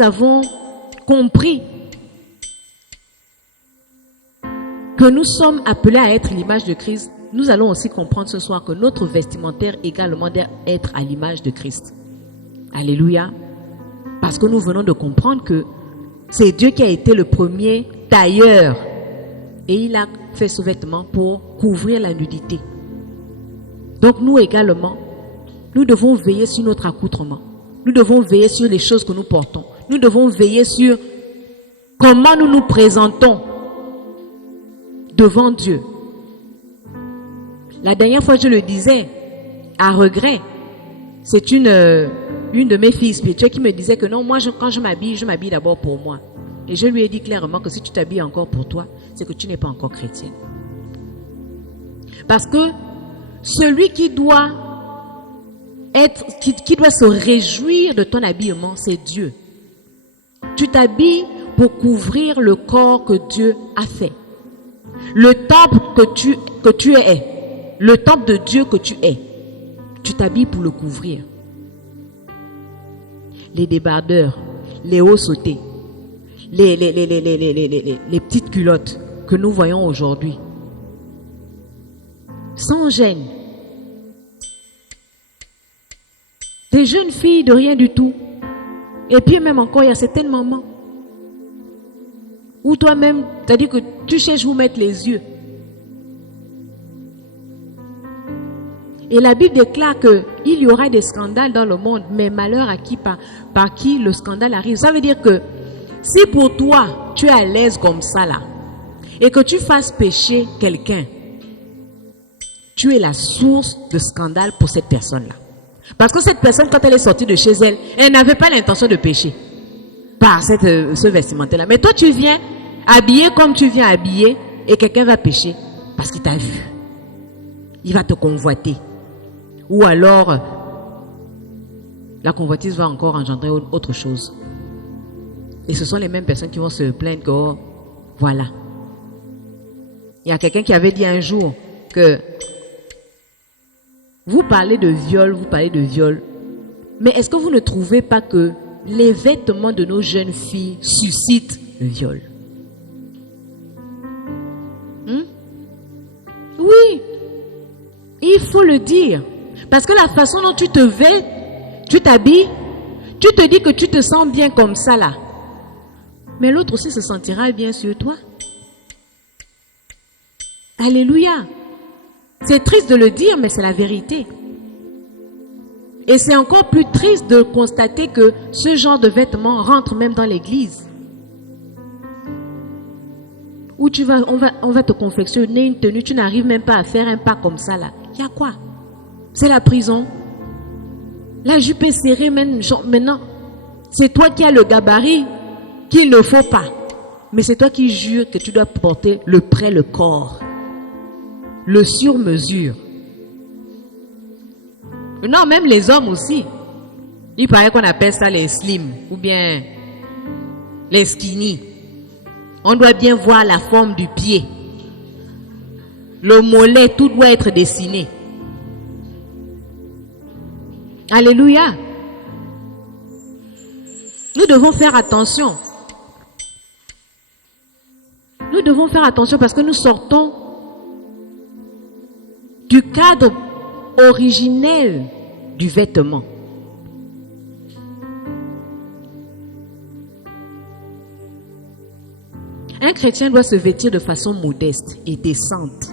avons compris que nous sommes appelés à être l'image de Christ, nous allons aussi comprendre ce soir que notre vestimentaire également doit être à l'image de Christ. Alléluia. Parce que nous venons de comprendre que c'est Dieu qui a été le premier tailleur. Et il a fait ce vêtement pour couvrir la nudité. Donc nous également, nous devons veiller sur notre accoutrement. Nous devons veiller sur les choses que nous portons. Nous devons veiller sur comment nous nous présentons devant Dieu. La dernière fois, je le disais, à regret, c'est une de mes filles spirituelles qui me disait que non, moi, quand je m'habille d'abord pour moi. Et je lui ai dit clairement que si tu t'habilles encore pour toi, c'est que tu n'es pas encore chrétienne. Parce que celui qui doit se réjouir de ton habillement, c'est Dieu. Tu t'habilles pour couvrir le corps que Dieu a fait. Le temple que tu es, le temple de Dieu que tu es, tu t'habilles pour le couvrir. Les débardeurs, les hauts sautés, les petites culottes que nous voyons aujourd'hui, sans gêne. Des jeunes filles de rien du tout. Et puis même encore, il y a certaines mamans où toi-même, c'est-à-dire que tu cherches où mettre les yeux. Et la Bible déclare qu'il y aura des scandales dans le monde, mais malheur à qui par qui le scandale arrive. Ça veut dire que si pour toi, tu es à l'aise comme ça là, et que tu fasses pécher quelqu'un, tu es la source de scandale pour cette personne-là. Parce que cette personne, quand elle est sortie de chez elle, elle n'avait pas l'intention de pécher par ce vestimentaire-là. Mais toi, tu viens habillé comme tu viens habillé et quelqu'un va pécher parce qu'il t'a vu. Il va te convoiter. Ou alors, la convoitise va encore engendrer autre chose. Et ce sont les mêmes personnes qui vont se plaindre que, oh, voilà. Il y a quelqu'un qui avait dit un jour que Vous parlez de viol, vous parlez de viol. Mais est-ce que vous ne trouvez pas que les vêtements de nos jeunes filles suscitent le viol? Oui, il faut le dire. Parce que la façon dont tu te vêts, tu t'habilles, tu te dis que tu te sens bien comme ça là. Mais l'autre aussi se sentira bien sur toi. Alléluia. C'est triste de le dire, mais c'est la vérité. Et c'est encore plus triste de constater que ce genre de vêtements rentre même dans l'église. Où on va te confectionner une tenue, tu n'arrives même pas à faire un pas comme ça là. Il y a quoi? C'est la prison. La jupe est serrée maintenant. C'est toi qui as le gabarit qu'il ne faut pas. Mais c'est toi qui jures que tu dois porter le corps. Le sur-mesure. Non, même les hommes aussi. Il paraît qu'on appelle ça les slim ou bien les skinny. On doit bien voir la forme du pied. Le mollet, tout doit être dessiné. Alléluia. Nous devons faire attention. Nous devons faire attention parce que nous sortons du cadre originel du vêtement. Un chrétien doit se vêtir de façon modeste et décente,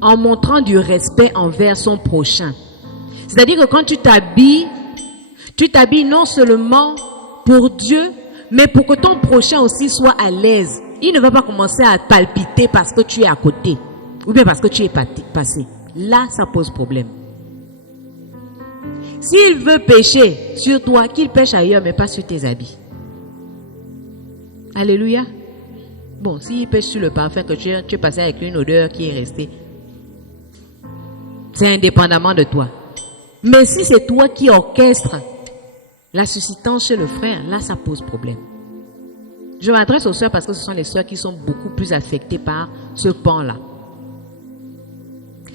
en montrant du respect envers son prochain. C'est-à-dire que quand tu t'habilles non seulement pour Dieu, mais pour que ton prochain aussi soit à l'aise. Il ne va pas commencer à palpiter parce que tu es à côté, ou bien parce que tu es passé. Là, ça pose problème. S'il veut pécher sur toi, qu'il pêche ailleurs, mais pas sur tes habits. Alléluia. Bon, s'il pêche sur le parfum que tu es passé avec une odeur qui est restée, c'est indépendamment de toi. Mais si c'est toi qui orchestre la suscitance chez le frère, là, ça pose problème. Je m'adresse aux sœurs parce que ce sont les sœurs qui sont beaucoup plus affectées par ce pan-là.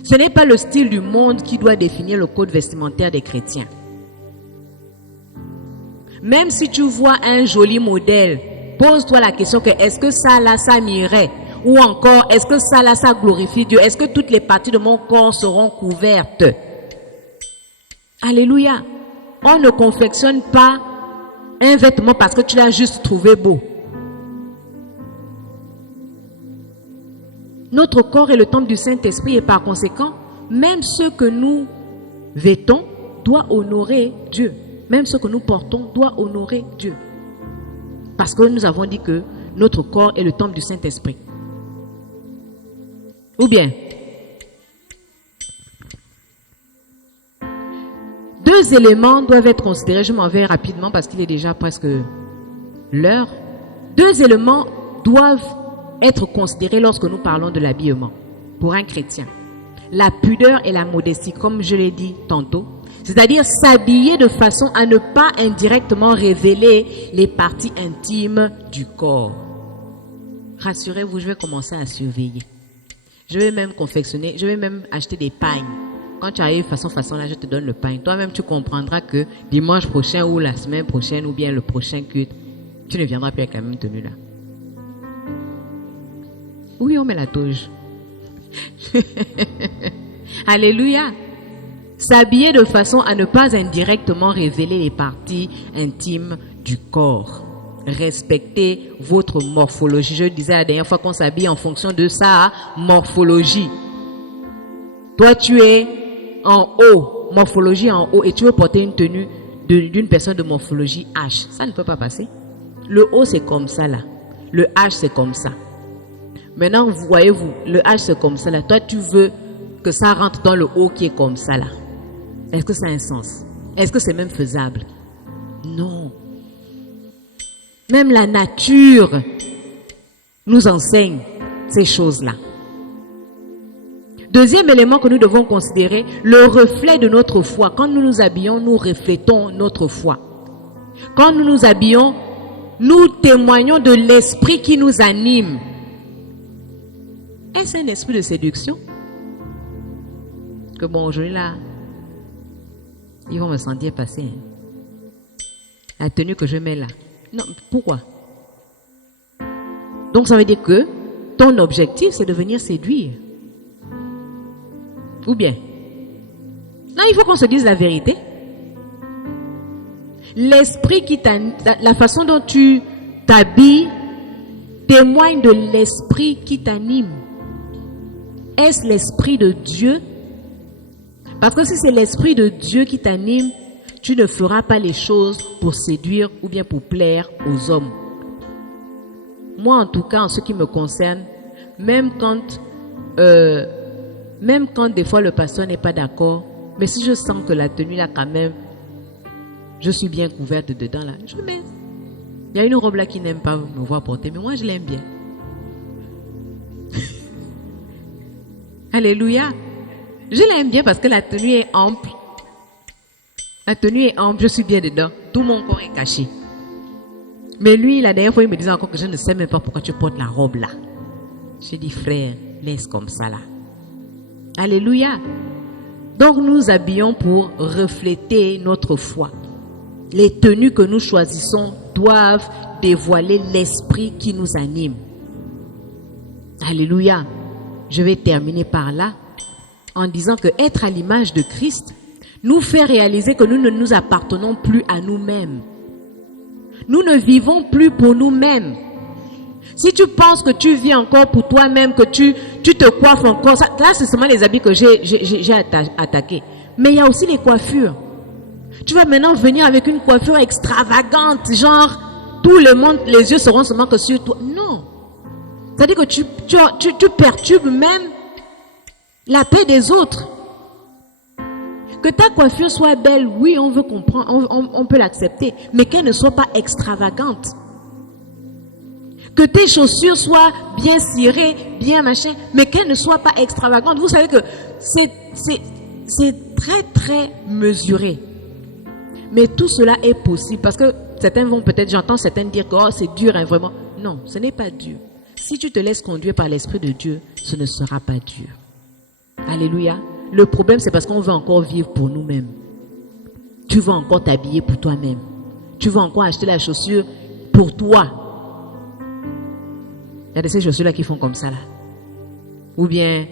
Ce n'est pas le style du monde qui doit définir le code vestimentaire des chrétiens. Même si tu vois un joli modèle, pose-toi la question que est-ce que ça là, ça m'irait? Ou encore, est-ce que ça là, ça glorifie Dieu? Est-ce que toutes les parties de mon corps seront couvertes? Alléluia. On ne confectionne pas un vêtement parce que tu l'as juste trouvé beau. Notre corps est le temple du Saint-Esprit et par conséquent, même ce que nous vêtons doit honorer Dieu. Même ce que nous portons doit honorer Dieu. Parce que nous avons dit que notre corps est le temple du Saint-Esprit. Ou bien, deux éléments doivent être considérés. Je m'en vais rapidement parce qu'il est déjà presque l'heure. Deux éléments doivent être considérés lorsque nous parlons de l'habillement pour un chrétien. La pudeur et la modestie, comme je l'ai dit tantôt. C'est-à-dire s'habiller de façon à ne pas indirectement révéler les parties intimes du corps. Rassurez-vous, je vais commencer à surveiller. Je vais même confectionner, je vais même acheter des pagnes. Quand tu arrives façon là, je te donne le pagne. Toi-même, tu comprendras que dimanche prochain ou la semaine prochaine ou bien le prochain culte, tu ne viendras plus avec la même tenue là. Oui, on met la toge. Alléluia. S'habiller de façon à ne pas indirectement révéler les parties intimes du corps. Respectez votre morphologie. Je disais la dernière fois qu'on s'habille en fonction de sa morphologie. Toi, tu es en haut, morphologie en haut, et tu veux porter une tenue d'une personne de morphologie H. Ça ne peut pas passer. Le haut, c'est comme ça là. Le H, c'est comme ça. Maintenant, vous voyez-vous, le H, c'est comme ça là. Toi, tu veux que ça rentre dans le haut qui est comme ça là. Est-ce que ça a un sens? Est-ce que c'est même faisable? Non. Même la nature nous enseigne ces choses-là. Deuxième élément que nous devons considérer, le reflet de notre foi. Quand nous nous habillons, nous reflétons notre foi. Quand nous nous habillons, nous témoignons de l'esprit qui nous anime. Est-ce un esprit de séduction? que bon, aujourd'hui là, ils vont me sentir passer. La tenue que je mets là. Non, pourquoi? Donc ça veut dire que ton objectif, c'est de venir séduire. Ou bien? Non, il faut qu'on se dise la vérité. L'esprit qui t'anime, la façon dont tu t'habilles témoigne de l'esprit qui t'anime. Est-ce l'esprit de Dieu? Parce que si c'est l'esprit de Dieu qui t'anime, tu ne feras pas les choses pour séduire ou bien pour plaire aux hommes. Moi, en tout cas, en ce qui me concerne, même quand des fois le pasteur n'est pas d'accord, mais si je sens que la tenue là quand même, je suis bien couverte dedans là, je mets. Il y a une robe là qui n'aime pas me voir porter, mais moi je l'aime bien. Alléluia. Je l'aime bien parce que la tenue est ample. La tenue est ample, je suis bien dedans. Tout mon corps est caché. Mais lui, la dernière fois, il me disait encore que je ne sais même pas pourquoi tu portes la robe là. J'ai dit, frère, laisse comme ça là. Alléluia. Donc nous habillons pour refléter notre foi. Les tenues que nous choisissons doivent dévoiler l'esprit qui nous anime. Alléluia. Je vais terminer par là en disant que être à l'image de Christ nous fait réaliser que nous ne nous appartenons plus à nous-mêmes. Nous ne vivons plus pour nous-mêmes. Si tu penses que tu vis encore pour toi-même, que tu te coiffes encore, ça, là c'est seulement les habits que j'ai attaqués. Mais il y a aussi les coiffures. Tu vas maintenant venir avec une coiffure extravagante, genre tout le monde, les yeux seront seulement que sur toi. Non. C'est-à-dire que tu perturbes même la paix des autres. Que ta coiffure soit belle, oui, on veut comprendre, on peut l'accepter, mais qu'elle ne soit pas extravagante. Que tes chaussures soient bien cirées, bien machin, mais qu'elles ne soient pas extravagantes. Vous savez que c'est très très mesuré. Mais tout cela est possible parce que certains vont peut-être, j'entends certains dire que oh, c'est dur, hein, vraiment. Non, ce n'est pas dur. Si tu te laisses conduire par l'Esprit de Dieu, ce ne sera pas dur. Alléluia. Le problème, c'est parce qu'on veut encore vivre pour nous-mêmes. Tu veux encore t'habiller pour toi-même. Tu veux encore acheter la chaussure pour toi. Il y a de ces chaussures-là qui font comme ça, là. Ou bien,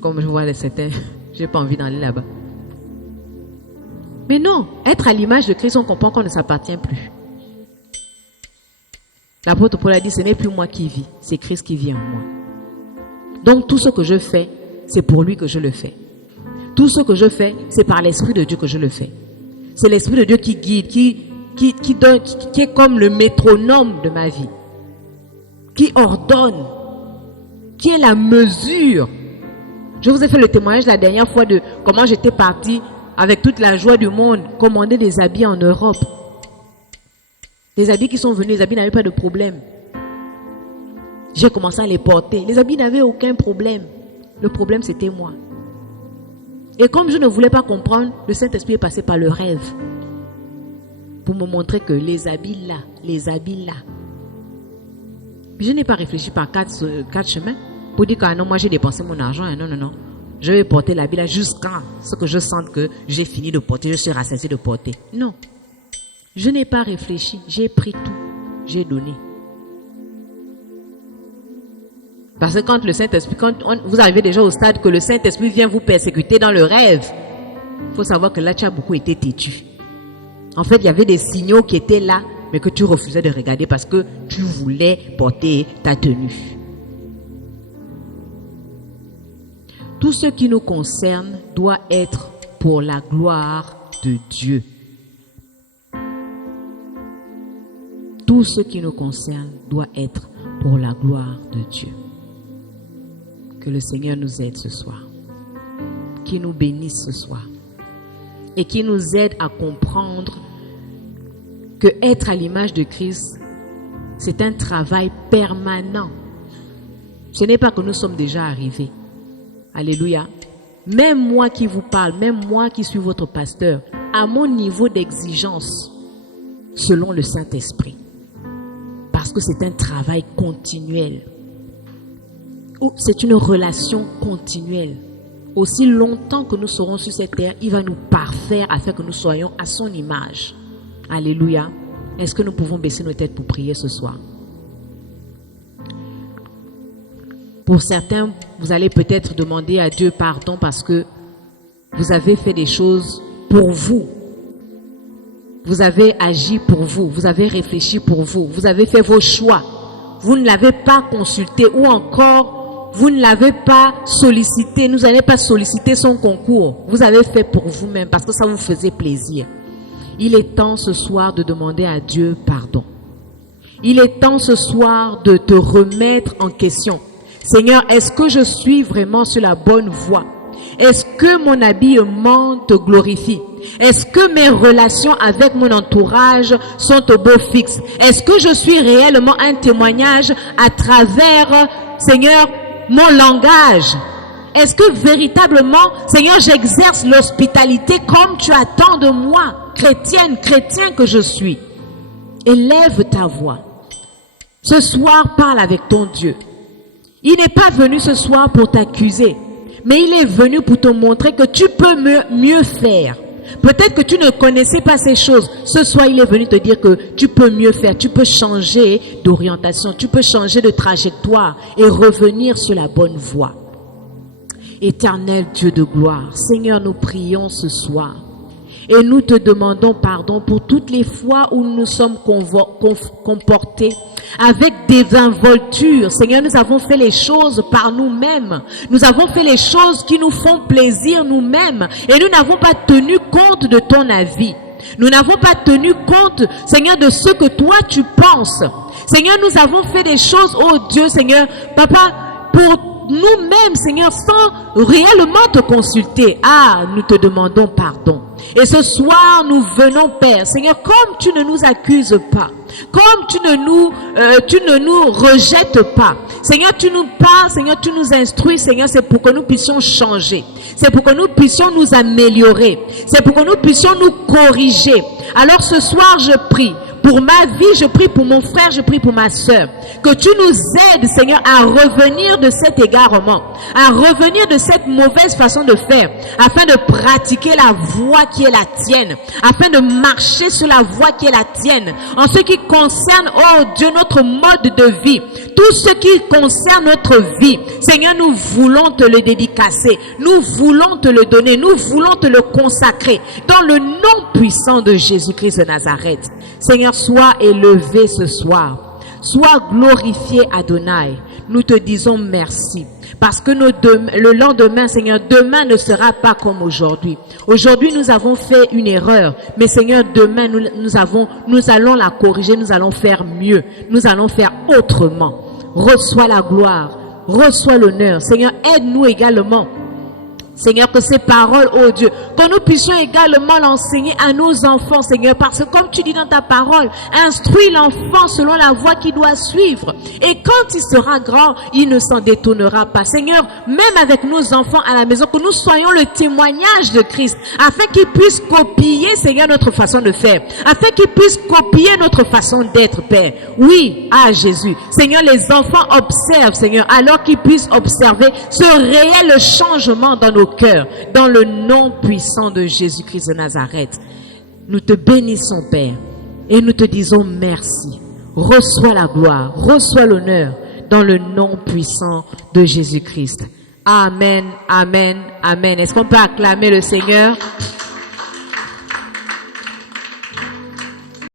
comme je vois les certains, je n'ai pas envie d'aller là-bas. Mais non, être à l'image de Christ, on comprend qu'on ne s'appartient plus. L'apôtre Paul a dit, ce n'est plus moi qui vis, c'est Christ qui vit en moi. Donc tout ce que je fais, c'est pour lui que je le fais. Tout ce que je fais, c'est par l'Esprit de Dieu que je le fais. C'est l'Esprit de Dieu qui guide, qui est comme le métronome de ma vie. Qui ordonne, qui est la mesure. Je vous ai fait le témoignage la dernière fois de comment j'étais partie avec toute la joie du monde commander des habits en Europe. Les habits qui sont venus, les habits n'avaient pas de problème. J'ai commencé à les porter. Les habits n'avaient aucun problème. Le problème, c'était moi. Et comme je ne voulais pas comprendre, le Saint-Esprit est passé par le rêve pour me montrer que les habits là. Puis je n'ai pas réfléchi par quatre chemins pour dire que ah non, moi j'ai dépensé mon argent. Non. Je vais porter l'habit là jusqu'à ce que je sente que j'ai fini de porter, je suis rassasié de porter. Non. Je n'ai pas réfléchi. J'ai pris tout. J'ai donné. Parce que quand le Saint-Esprit, vous arrivez déjà au stade que le Saint-Esprit vient vous persécuter dans le rêve, il faut savoir que là, tu as beaucoup été têtu. En fait, il y avait des signaux qui étaient là, mais que tu refusais de regarder parce que tu voulais porter ta tenue. Tout ce qui nous concerne doit être pour la gloire de Dieu. Tout ce qui nous concerne doit être pour la gloire de Dieu. Que le Seigneur nous aide ce soir. Qu'il nous bénisse ce soir. Et qu'il nous aide à comprendre que être à l'image de Christ, c'est un travail permanent. Ce n'est pas que nous sommes déjà arrivés. Alléluia. Même moi qui vous parle, même moi qui suis votre pasteur, à mon niveau d'exigence, selon le Saint-Esprit. Parce que c'est un travail continuel. C'est une relation continuelle. aussi longtemps que nous serons sur cette terre, il va nous parfaire afin que nous soyons à son image. Alléluia. Est-ce que nous pouvons baisser nos têtes pour prier ce soir? Pour certains, vous allez peut-être demander à Dieu pardon parce que vous avez fait des choses pour vous. Vous avez agi pour vous. Vous avez réfléchi pour vous. Vous avez fait vos choix. Vous ne l'avez pas consulté ou encore vous ne l'avez pas sollicité. Vous n'avez pas sollicité son concours. Vous avez fait pour vous-même parce que ça vous faisait plaisir. Il est temps ce soir de demander à Dieu pardon. Il est temps ce soir de te remettre en question. Seigneur, est-ce que je suis vraiment sur la bonne voie? Est-ce que mon habillement te glorifie? Est-ce que mes relations avec mon entourage sont au beau fixe? Est-ce que je suis réellement un témoignage à travers, Seigneur, mon langage? Est-ce que véritablement, Seigneur, j'exerce l'hospitalité comme tu attends de moi, chrétienne, chrétien que je suis? Élève ta voix. Ce soir, parle avec ton Dieu. Il n'est pas venu ce soir pour t'accuser, mais il est venu pour te montrer que tu peux mieux faire. Peut-être que tu ne connaissais pas ces choses. Ce soir, il est venu te dire que tu peux mieux faire. Tu peux changer d'orientation, tu peux changer de trajectoire et revenir sur la bonne voie. Éternel Dieu de gloire, Seigneur, nous prions ce soir. Et nous te demandons pardon pour toutes les fois où nous nous sommes comportés avec désinvolture. Seigneur, nous avons fait les choses par nous-mêmes. Nous avons fait les choses qui nous font plaisir nous-mêmes. Et nous n'avons pas tenu compte de ton avis. Nous n'avons pas tenu compte, Seigneur, de ce que toi tu penses. Seigneur, nous avons fait des choses, oh Dieu, Seigneur, Papa, pour nous-mêmes, Seigneur, sans réellement te consulter. Ah, nous te demandons pardon. Et ce soir, nous venons, Père, Seigneur, comme tu ne nous accuses pas, comme tu ne nous rejettes pas. Seigneur, tu nous parles, Seigneur, tu nous instruis, Seigneur, c'est pour que nous puissions changer. C'est pour que nous puissions nous améliorer. C'est pour que nous puissions nous corriger. Alors ce soir, je prie. Pour ma vie, je prie pour mon frère, je prie pour ma soeur. Que tu nous aides, Seigneur, à revenir de cet égarement, à revenir de cette mauvaise façon de faire, afin de pratiquer la voie qui est la tienne, afin de marcher sur la voie qui est la tienne. En ce qui concerne, oh Dieu, notre mode de vie, tout ce qui concerne notre vie, Seigneur, nous voulons te le dédicacer, nous voulons te le donner, nous voulons te le consacrer, dans le nom puissant de Jésus-Christ de Nazareth. Seigneur, sois élevé ce soir. Sois glorifié, Adonai. Nous te disons merci. Parce que le lendemain, Seigneur, demain ne sera pas comme aujourd'hui. Aujourd'hui, nous avons fait une erreur. Mais Seigneur, demain, nous allons la corriger. Nous allons faire mieux. Nous allons faire autrement. Reçois la gloire. Reçois l'honneur. Seigneur, aide-nous également. Seigneur, que ces paroles, oh Dieu, que nous puissions également l'enseigner à nos enfants, Seigneur, parce que comme tu dis dans ta parole, instruis l'enfant selon la voie qu'il doit suivre. Et quand il sera grand, il ne s'en détournera pas. Seigneur, même avec nos enfants à la maison, que nous soyons le témoignage de Christ, afin qu'ils puissent copier, Seigneur, notre façon de faire, afin qu'ils puissent copier notre façon d'être, Père. Oui, à Jésus. Seigneur, les enfants observent, Seigneur, alors qu'ils puissent observer ce réel changement dans nos cœur, dans le nom puissant de Jésus-Christ de Nazareth. Nous te bénissons, Père, et nous te disons merci. Reçois la gloire, reçois l'honneur, dans le nom puissant de Jésus-Christ. Amen, amen, amen. Est-ce qu'on peut acclamer le Seigneur?